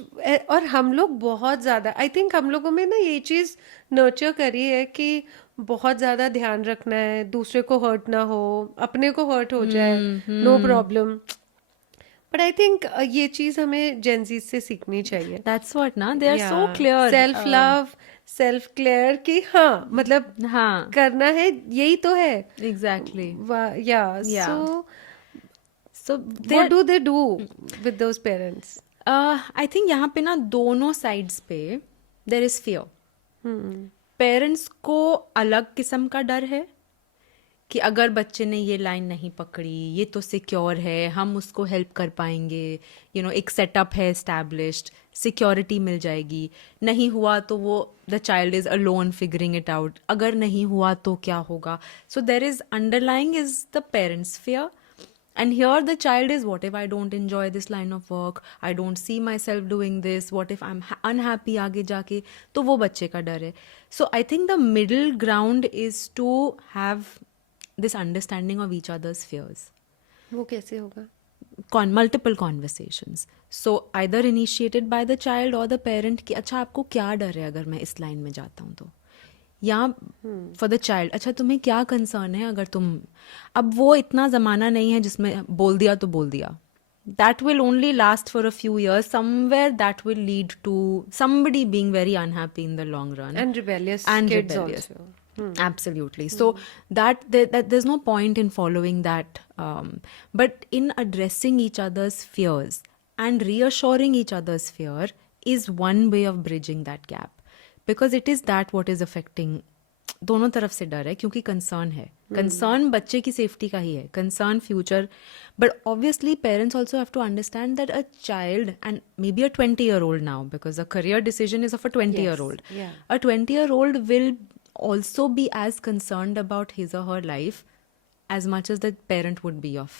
और हम लोग बहुत ज़्यादा, आई थिंक हम लोगों में ना ये चीज़ नर्चर करी है कि बहुत ज़्यादा ध्यान रखना है, दूसरे को हर्ट ना हो, अपने को हर्ट हो जाए, no problem. But I think ये चीज़ हमें जेनजी से सीखनी चाहिए. That's what ना. They are so clear. Self love, self clear कि हाँ, मतलब हाँ, करना है, यही तो है. exactly. Yeah. Yeah. So what do they do with those parents? I think यहाँ पे ना दोनों साइड्स पे देर इज फियर. पेरेंट्स को अलग किस्म का डर है कि अगर बच्चे ने ये लाइन नहीं पकड़ी, ये तो सिक्योर है, हम उसको हेल्प कर पाएंगे, यू नो, एक सेटअप है एस्टैब्लिश्ड, सिक्योरिटी मिल जाएगी. नहीं हुआ तो वो the child is alone figuring it out. अगर नहीं हुआ तो क्या होगा? So there is underlying is the parents fear. And here the child is, what if I don't enjoy this line of work, I don't see myself doing this, what if I'm unhappy आगे जाके, तो वो बच्चे का डर है. So I think the middle ground is to have this understanding of each other's fears. वो कैसे होगा? Multiple conversations. So either initiated by the child or the parent कि अच्छा आपको क्या डर है अगर मैं इस लाइन में जाता हूँ तो, या फॉर द चाइल्ड अच्छा तुम्हें क्या कंसर्न है अगर तुम, अब वो इतना ज़माना नहीं है जिसमें बोल दिया तो बोल दिया. That will only last for a few years. Somewhere that will lead to somebody being very unhappy in the long run. And rebellious And kids rebellious. also. Absolutely. So that there's no point in following that. But in addressing each other's fears and reassuring each other's fear is one way of bridging that gap. Because it is that what is affecting. दोनों तरफ से डर है क्योंकि concern है. Concern बच्चे की safety का ही है, concern future. But obviously parents also have to understand that a child and may be a 20-year-old now, because a career decision is of a 20-year-old. yeah. A 20-year-old will also be as concerned about his or her life as much as the parent would be of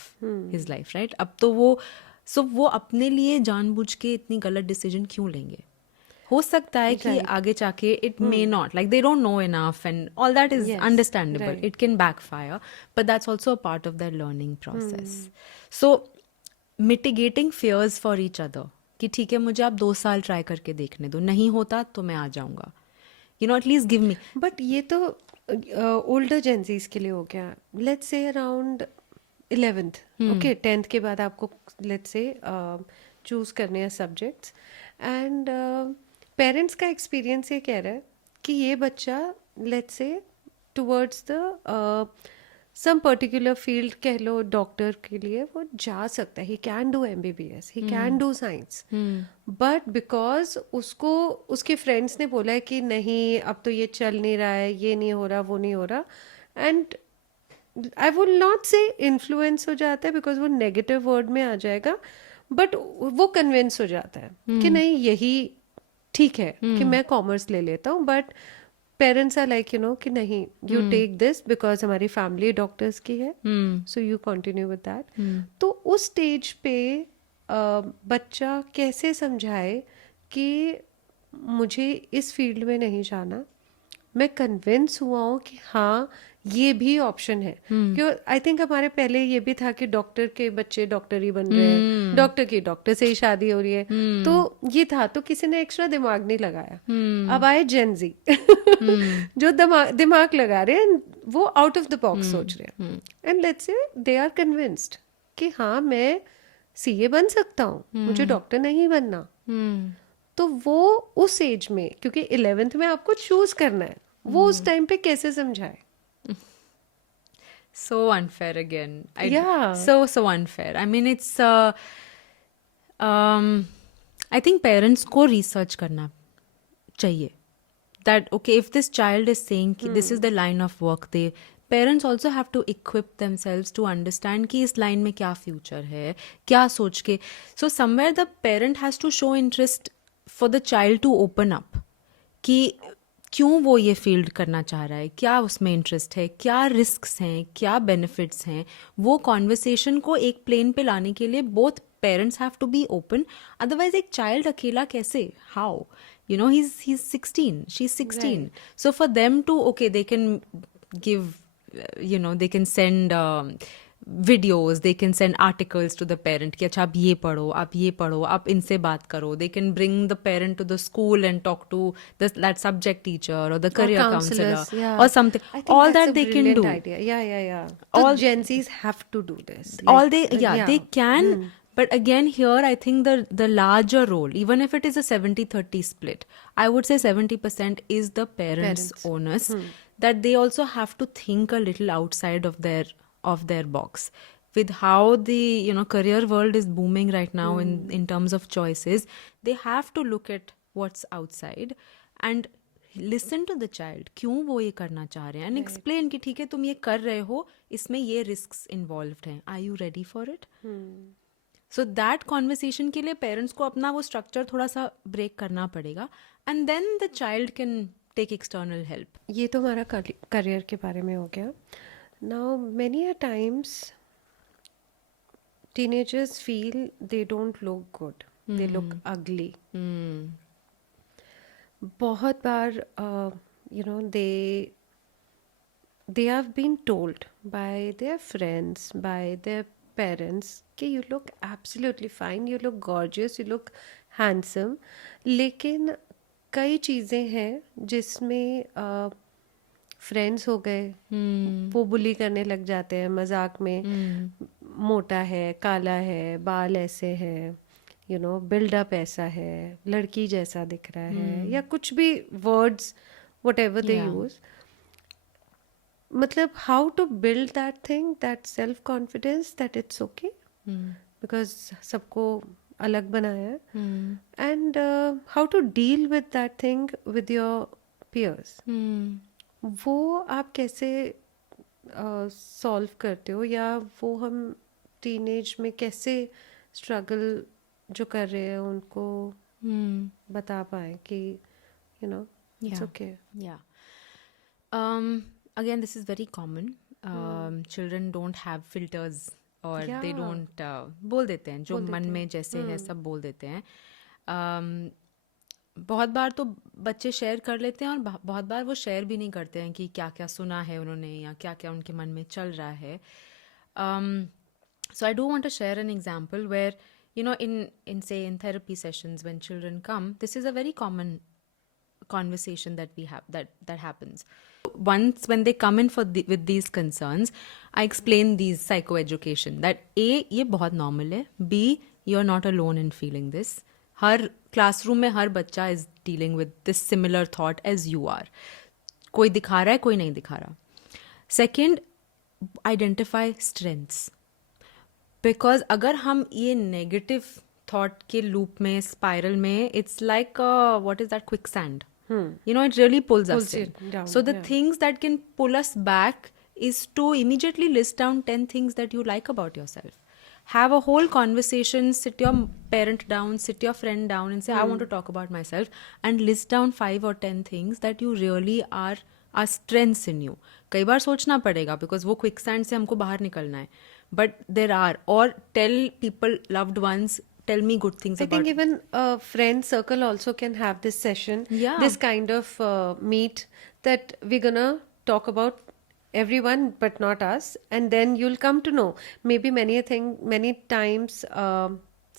his life, right? अब तो वो अपने लिए जानबूझ के इतनी गलत decision क्यों लेंगे? हो सकता है कि आगे जाके it may not, like they don't know enough and all that is Yes, understandable. right. It can backfire, but that's also a part of their learning process. So mitigating fears for each other कि ठीक है मुझे आप 2 साल try करके देखने दो, नहीं होता तो मैं आ जाऊंगा, you know at least give me. But ये तो ओल्डर जेंजीज के लिए हो गया. Let's say around 11th, okay 10th के बाद आपको लेट्स से चूज करने हैं सब्जेक्ट्स, एंड पेरेंट्स का एक्सपीरियंस ये कह रहा है कि ये बच्चा let's say towards the some particular field, कह लो डॉक्टर के लिए वो जा सकता है. He can do MBBS, he can do science, but because उसको उसके फ्रेंड्स ने बोला है कि नहीं अब तो ये चल नहीं रहा है, ये नहीं हो रहा, वो नहीं हो रहा, एंड आई विल नॉट से इन्फ्लुएंस हो जाता है बिकॉज वो नेगेटिव वर्ड में आ जाएगा, बट वो कन्विंस हो जाता है कि नहीं यही ठीक है कि मैं कॉमर्स ले लेता हूँ. But parents are like you know कि नहीं यू टेक दिस बिकॉज हमारी फैमिली डॉक्टर्स की है, so you continue with that. तो उस स्टेज पे बच्चा कैसे समझाए कि मुझे इस फील्ड में नहीं जाना, मैं कन्विंस हुआ हूँ कि हाँ ये भी ऑप्शन है. क्यों आई थिंक हमारे पहले ये भी था कि डॉक्टर के बच्चे डॉक्टर ही बन रहे हैं, डॉक्टर की डॉक्टर से ही शादी हो रही है, तो ये था, तो किसी ने एक्स्ट्रा दिमाग नहीं लगाया. अब आए जेंजी जो दिमाग लगा रहे हैं, वो आउट ऑफ द बॉक्स सोच रहे हैं, and let's say they are convinced कि हाँ मैं CA बन सकता हूँ, मुझे डॉक्टर नहीं बनना. तो वो उस एज में, क्योंकि 11th में आपको चूज करना है, वो उस टाइम पे कैसे समझाए? So unfair again. Yeah. So unfair. I mean, it's I think parents को research करना चाहिए. That okay, if this child is saying कि this is the line of work, they parents also have to equip themselves to understand कि इस line में क्या future है, क्या सोच के. So somewhere the parent has to show interest for the child to open up कि क्यों वो ये फील्ड करना चाह रहा है, क्या उसमें इंटरेस्ट है, क्या रिस्क्स हैं, क्या बेनिफिट्स हैं. वो कॉन्वर्सेशन को एक प्लेन पे लाने के लिए both parents have to be open. Otherwise एक चाइल्ड अकेला कैसे, how, you know, he's 16, she's 16. Right. So for them to, okay, they can give, you know, they can send videos, they can send articles to the parent कि अच्छा आप ये पढ़ो, आप इनसे बात करो. They can bring the parent to the school and talk to that subject teacher or the career counselor yeah. or something. I think All that's that a they can brilliant do. idea. Yeah. So All- Gen Zs have to do this. All Like, they can. But again, here I think the larger role, even if it is a 70-30 split, I would say 70% is the parents' onus. That they also have to think a little outside of their box. With how the, you know, career world is booming right now in terms of choices, they have to look at what's outside and listen to the child. क्यों वो ये करना चाह रहे हैं, and explain कि ठीक है तुम ये कर रहे हो, इसमें ये risks involved हैं, are you ready for it? So that conversation के लिए पेरेंट्स को अपना वो स्ट्रक्चर थोड़ा सा ब्रेक करना पड़ेगा, and then the child can take external help. ये तो हमारा करियर के बारे में हो गया. Now many a times teenagers feel they don't look good, they look ugly. बहुत बार you know they have been told by their friends, by their parents कि you look absolutely fine, you look gorgeous, you look handsome. लेकिन कई चीज़ें हैं जिसमें friends हो गए, वो बुली करने लग जाते हैं मजाक में, मोटा है, काला है, बाल ऐसे हैं, यू नो बिल्डअप ऐसा है, लड़की जैसा दिख रहा है, या कुछ भी words whatever they Yeah. use. मतलब how to build that thing, that self confidence that it's okay because सबको अलग बनाया है, and how to deal with that thing with your peers. वो आप कैसे सॉल्व करते हो, या वो हम टीनेज में कैसे स्ट्रगल जो कर रहे हैं उनको बता पाए कि you know it's Yeah. Okay. Yeah. Again, this is very common. Children don't have filters, or they Yeah. don't बोल देते हैं जो बोल मन देते में जैसे है सब बोल देते हैं. बहुत बार तो बच्चे शेयर कर लेते हैं और बहुत बार वो शेयर भी नहीं करते हैं कि क्या क्या सुना है उन्होंने या क्या क्या उनके मन में चल रहा है. So I do want to share an example where, you know, in say in therapy sessions when children come, this is a very common conversation that we have that happens. Once when they come in with these concerns, I explain these psychoeducation that A, ये बहुत normal है, B, you're not alone in feeling this. Her classroom में हर बच्चा is dealing with this similar thought as you are. कोई दिखा रहा है, कोई नहीं दिखा रहा. Second, identify strengths. बिकॉज अगर हम ये नेगेटिव थॉट के लूप में स्पाइरल में it's like what is that quick sand, you know, it really pulls us Pulls in. it down, So the yeah. things that can pull us back is to immediately list down 10 things that you like about yourself. Have a whole conversation, sit your parent down, sit your friend down and say, I want to talk about myself, and list down 5 or 10 things that you really are strengths in you. कई बार सोचना पड़ेगा because वो quick sand से हमको बाहर निकलना है. But there are, or tell people, loved ones, tell me good things I about. think even a friend circle also can have this session, Yeah. this kind of meet that we're gonna talk about everyone but not us, and then you'll come to know maybe many times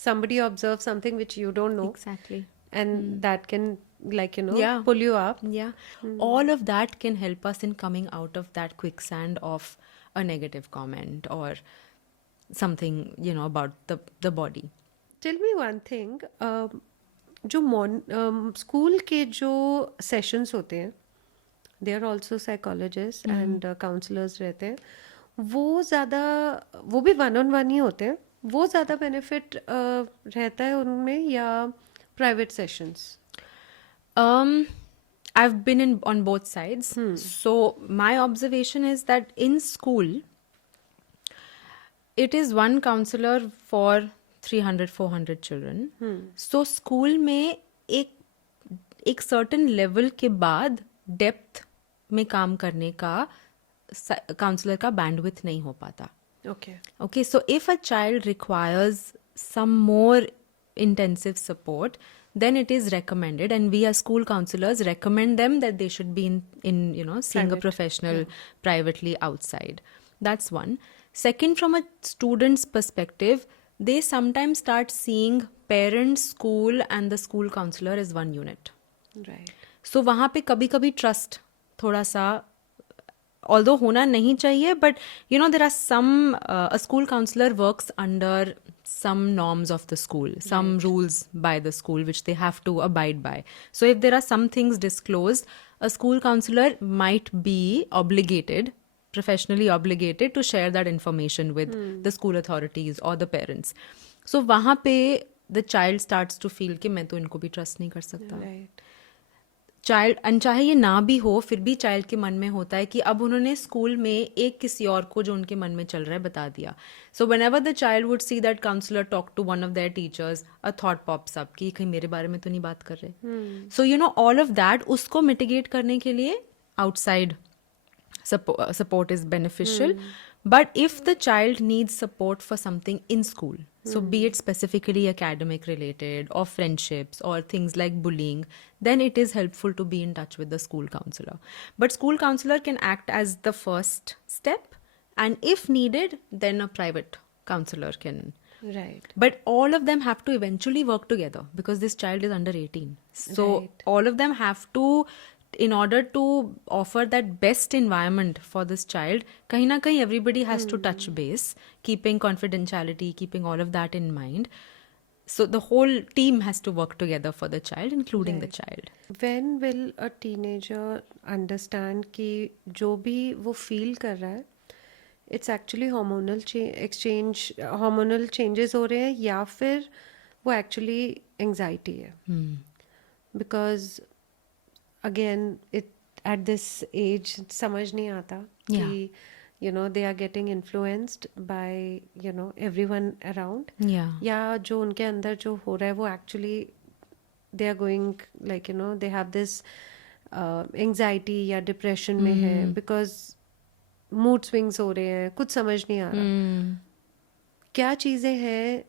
somebody observes something which you don't know, Exactly. and that can, like, you know, Yeah. pull you up. Yeah. All of that can help us in coming out of that quicksand of a negative comment or something, you know, about the body. Tell me one thing, जो school के जो sessions होते हैं, they are also psychologists and counsellors रहते हैं, वो भी one on one ही होते हैं, वो ज़्यादा बेनिफिट रहता है उनमें या private sessions? I've been on both sides. So my observation is that in school, it is one counselor for 300-400 children. So school में एक certain level के बाद depth में काम करने का counselor का bandwidth नहीं हो पाता. Okay. Okay, so if a child requires some more intensive support, then it is recommended, and we as school counselors recommend them that they should be in you know, seeing a Private, professional privately outside. That's one. Second, from a student's perspective, they sometimes start seeing parents, school and the school counselor as one unit. Right. So वहाँ पे कभी कभी trust थोड़ा सा although होना नहीं चाहिए, but you know, there are some a school counselor works under some norms of the school, some rules by the school which they have to abide by. So if there are some things disclosed, a school counselor might be obligated, professionally obligated, to share that information with the school authorities or the parents. So वहाँ पे the child starts to feel कि मैं तो इनको भी trust नहीं कर सकता. राइट. चाइल्ड, अनचाहे ये ना भी हो, फिर भी चाइल्ड के मन में होता है कि अब उन्होंने स्कूल में एक किसी और को जो उनके मन में चल रहा है बता दिया. So whenever the child would see that counsellor talk to one of their teachers, a thought pops up कि कहीं मेरे बारे में तो नहीं बात कर रहे. So you know, all of that, उसको मिटिगेट करने के लिए outside support is beneficial. But if the child needs support for something in school, so be it specifically academic related or friendships or things like bullying, then it is helpful to be in touch with the school counselor. But school counselor can act as the first step, and if needed, then a private counselor can. Right. But all of them have to eventually work together because this child is under 18. So Right. all of them have to, in order to offer that best environment for this child, kahin na kahin everybody has to touch base, keeping confidentiality, keeping all of that in mind. So the whole team has to work together for the child, including the Right. child. When will a teenager understand कि जो भी वो feel कर रहा है it's actually hormonal changes हो रहे हैं या फिर वो actually anxiety है? Because again it at this age समझ नहीं आता कि you know they are getting influenced by you know everyone around Yeah. या जो उनके अंदर जो हो रहा है वो actually they are going like you know they have this anxiety या depression में है because mood swings हो रहे हैं कुछ समझ नहीं आ रहा क्या चीज़ें हैं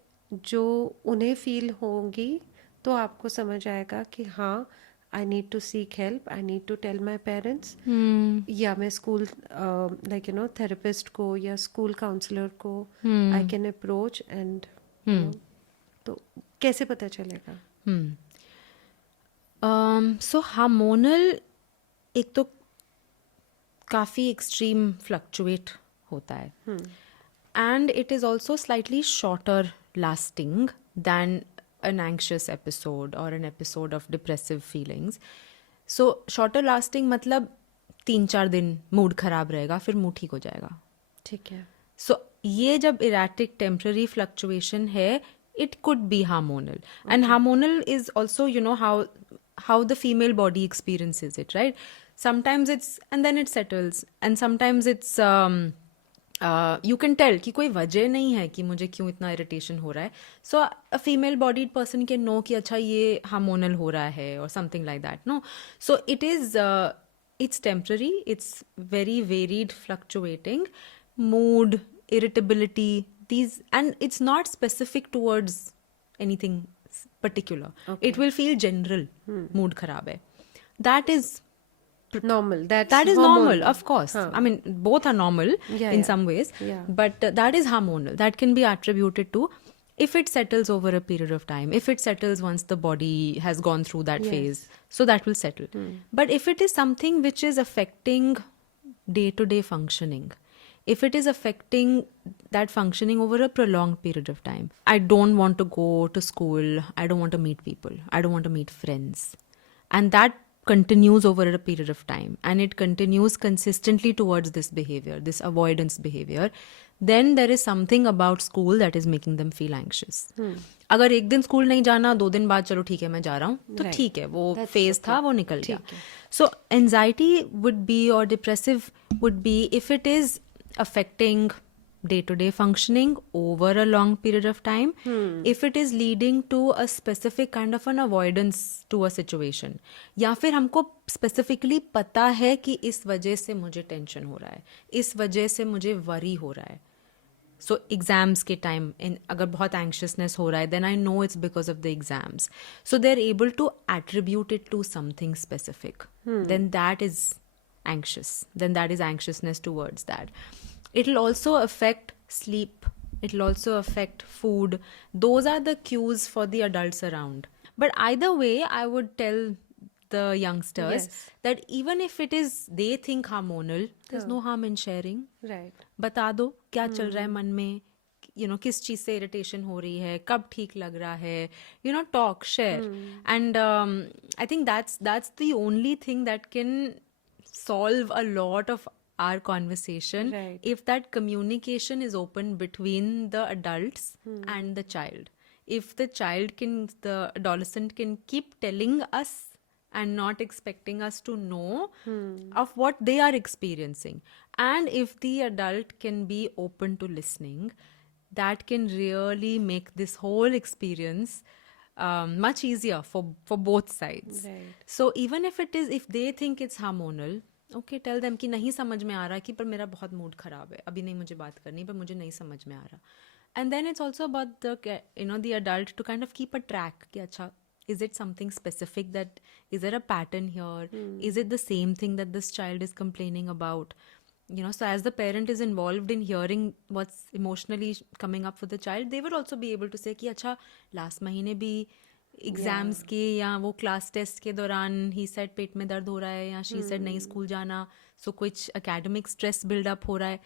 जो उन्हें फील होंगी तो आपको समझ आएगा कि हाँ I need to seek help I need to tell my parents या मैं school like you know therapist को या स्कूल काउंसलर को आई कैन अप्रोच एंड तो कैसे पता चलेगा? सो हार्मोनल एक तो काफ़ी एक्सट्रीम फ्लक्चुएट होता है and it is also slightly shorter lasting than an anxious episode or an episode of depressive feelings. So shorter lasting मतलब 3-4 दिन मूड खराब रहेगा फिर मूड ठीक हो जाएगा. ठीक है. So ये जब erratic temporary fluctuation है, it could be hormonal. And hormonal is also, you know, how the female body experiences it, right? Sometimes it's, and then it settles. And sometimes it's, you can tell कि कोई वजह नहीं है कि मुझे क्यों इतना इरिटेशन हो रहा है. So a female bodied person can know कि अच्छा ये hormonal हो रहा है or something like that. No. So it is, it's temporary. It's very varied, fluctuating. Mood, irritability, these, and it's not specific towards anything particular. Okay. It will feel general. Mood खराब है. That is normal. That is normal, of course. Huh. I mean, both are normal in some ways. Yeah. But that is hormonal. That can be attributed to if it settles over a period of time, if it settles once the body has gone through that phase. So that will settle. But if it is something which is affecting day-to-day functioning, if it is affecting that functioning over a prolonged period of time, I don't want to go to school, I don't want to meet people, I don't want to meet friends. And that continues over a period of time and it continues consistently towards this behavior, this avoidance behavior, then there is something about school that is making them feel anxious. अगर एक दिन school नहीं जाना, 2 दिन बाद चलो ठीक है मैं जा रहा हूँ, तो ठीक है, वो फेज था, वो निकल गया. So anxiety would be, or depressive would be, if it is affecting day-to-day functioning over a long period of time, if it is leading to a specific kind of an avoidance to a situation, या फिर हमको specifically पता है कि इस वजह से मुझे टेंशन हो रहा है, इस वजह से मुझे वरी हो रहा है. So exams के time, अगर बहुत anxiousness हो रहा है, then I know it's because of the exams. So they're able to attribute it to something specific. Then that is anxious. Then that is anxiousness towards that. It'll also affect sleep. It'll also affect food. Those are the cues for the adults around. But either way, I would tell the youngsters that even if it is, they think hormonal, there's no harm in sharing. Right. बता दो क्या चल रहा है मन में, you know, किस चीज़ से irritation हो रही है, कब ठीक लग रहा है, you know, talk, share. And I think that's the only thing that can solve a lot of our conversation. Right. If that communication is open between the adults and the child. If the the adolescent can keep telling us and not expecting us to know of what they are experiencing. And if the adult can be open to listening, that can really make this whole experience much easier for both sides. Right. So even if they think it's hormonal, okay tell them कि नहीं समझ में आ रहा कि पर मेरा बहुत मूड खराब है, अभी नहीं मुझे बात करनी, पर मुझे नहीं समझ में आ रहा. And then it's also about the the adult to kind of keep a track कि अच्छा, is it something specific, that is there a pattern here, is it the same thing that this child is complaining about, so as the parent is involved in hearing what's emotionally coming up for the child, they would also be able to say कि अच्छा last महीने भी exams के या वो class test के दौरान he said पेट में दर्द हो रहा है, या शी सेड नहीं स्कूल जाना, सो कुछ एकेडमिक स्ट्रेस बिल्डअप हो रहा है,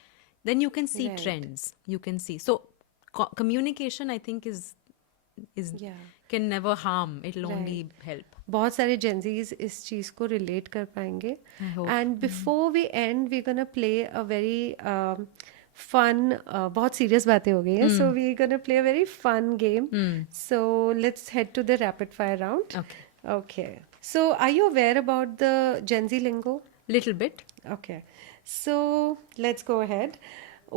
then you can see Right. Trends, you can see. So communication I think is Yeah. can never harm, it'll only Right. help. बहुत सारे जेंजीज इस चीज़ को रिलेट कर पाएंगे. I hope. And before we end we gonna play a very fun, बहुत serious बातें हो गई हैं, so we gonna play a very fun game. So let's head to the rapid fire round. Okay. Okay. So are you aware about the Gen Z lingo? Little bit. Okay. So let's go ahead.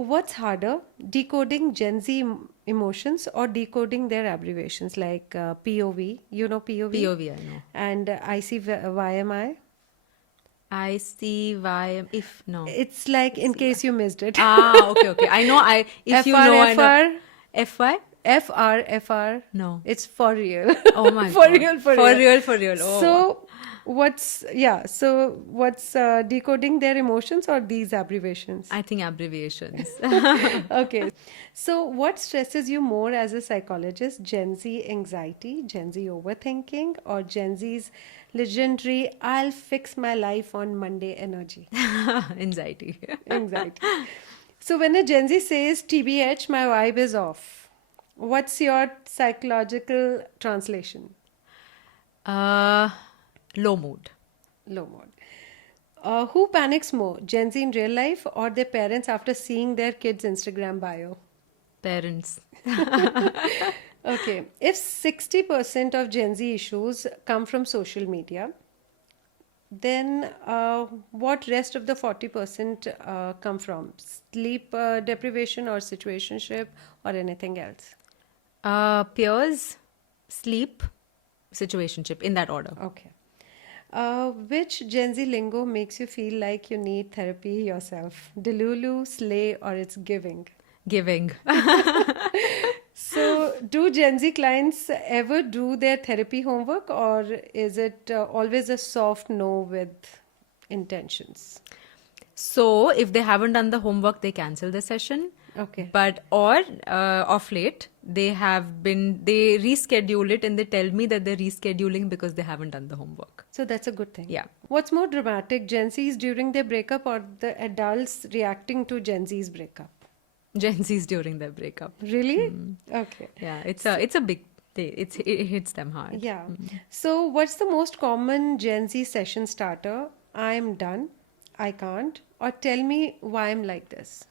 What's harder, decoding Gen Z emotions or decoding their abbreviations like POV? You know POV? POV I know. And ICYMI? I see why if no. It's like in case you missed it. Okay. I know. If you know, I know. FY? FR. No. It's for real. Oh my For God. real. For real. Oh. So what's decoding their emotions or these abbreviations? I think abbreviations. Okay. So what stresses you more as a psychologist? Gen Z anxiety, Gen Z overthinking, or Gen Z's legendary "I'll fix my life on Monday" energy? Anxiety. Anxiety. So when a Gen Z says TBH, my vibe is off, what's your psychological translation? Low mood. Low mode. Who panics more, Gen Z in real life or their parents after seeing their kids' Instagram bio? Parents. Okay. If 60% of Gen Z issues come from social media, then what rest of the 40% come from? Sleep deprivation or situationship or anything else? Peers, sleep, situationship, in that order. Okay. Which Gen Z lingo makes you feel like you need therapy yourself? Delulu, slay, or it's giving? Giving. So, do Gen Z clients ever do their therapy homework, or is it always a soft no with intentions? So if they haven't done the homework, they cancel the session. Okay. But of late they reschedule it, and they tell me that they're rescheduling because they haven't done the homework. So that's a good thing. Yeah. What's more dramatic, Gen Z's during their breakup or the adults reacting to Gen Z's breakup? Gen Z's during their breakup. Really? Okay. Yeah, it's a big day. It hits them hard. Yeah. So, what's the most common Gen Z session starter? I'm done. I can't. Or tell me why I'm like this.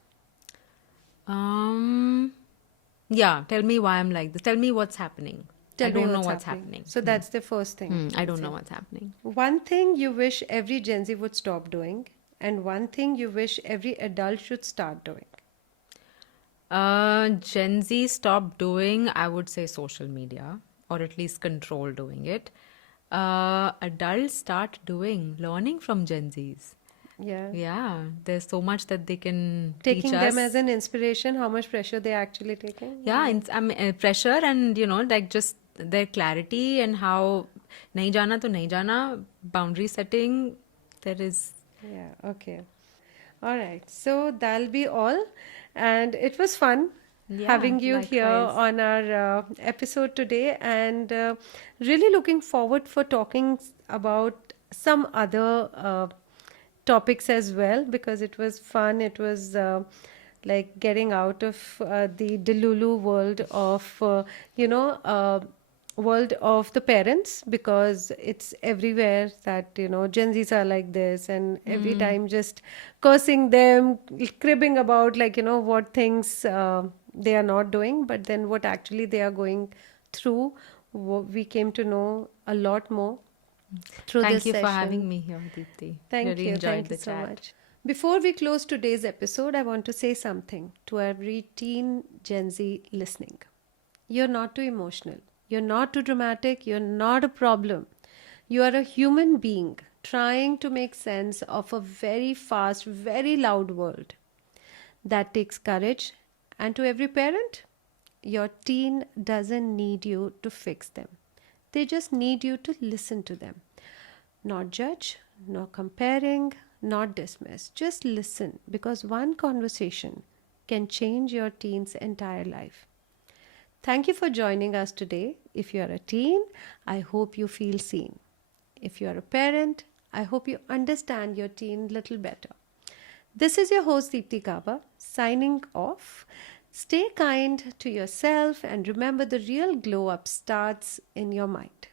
Yeah, tell me why I'm like this. Tell me what's happening. Tell I me don't know what's happening. So, that's the first thing. I don't know what's happening. One thing you wish every Gen Z would stop doing, and one thing you wish every adult should start doing. Gen Z stop doing, I would say, social media, or at least control doing it. Adults start doing, learning from Gen Zs. Yeah. Yeah, there's so much that they can Taking teach us. them as an inspiration, how much pressure they're actually taking. Yeah, pressure, and like just their clarity and how nahi jana to nahi jana, boundary setting, there is. Yeah, okay. All right. So that'll be all. And it was fun Yeah, having you here likewise. on our episode today, and really looking forward for talking about some other topics as well, because it was fun. It was like getting out of the Delulu world of, world of the parents, because it's everywhere that Gen Zs are like this, and every time just cursing them, cribbing about what things they are not doing, but then what actually they are going through. We came to know a lot more through Thank this you session. for having me here, Deepti. Thank really you. enjoyed Thank the you so chat. much. Before we close today's episode, I want to say something to every teen Gen Z listening. You're not too emotional. You're not too dramatic. You're not a problem. You are a human being trying to make sense of a very fast, very loud world. That takes courage. And to every parent, your teen doesn't need you to fix them. They just need you to listen to them. Not judge, not comparing, not dismiss. Just listen because one conversation can change your teen's entire life. Thank you for joining us today. If you are a teen, I hope you feel seen. If you are a parent, I hope you understand your teen a little better. This is your host Deepti Kaba signing off. Stay kind to yourself and remember the real glow up starts in your mind.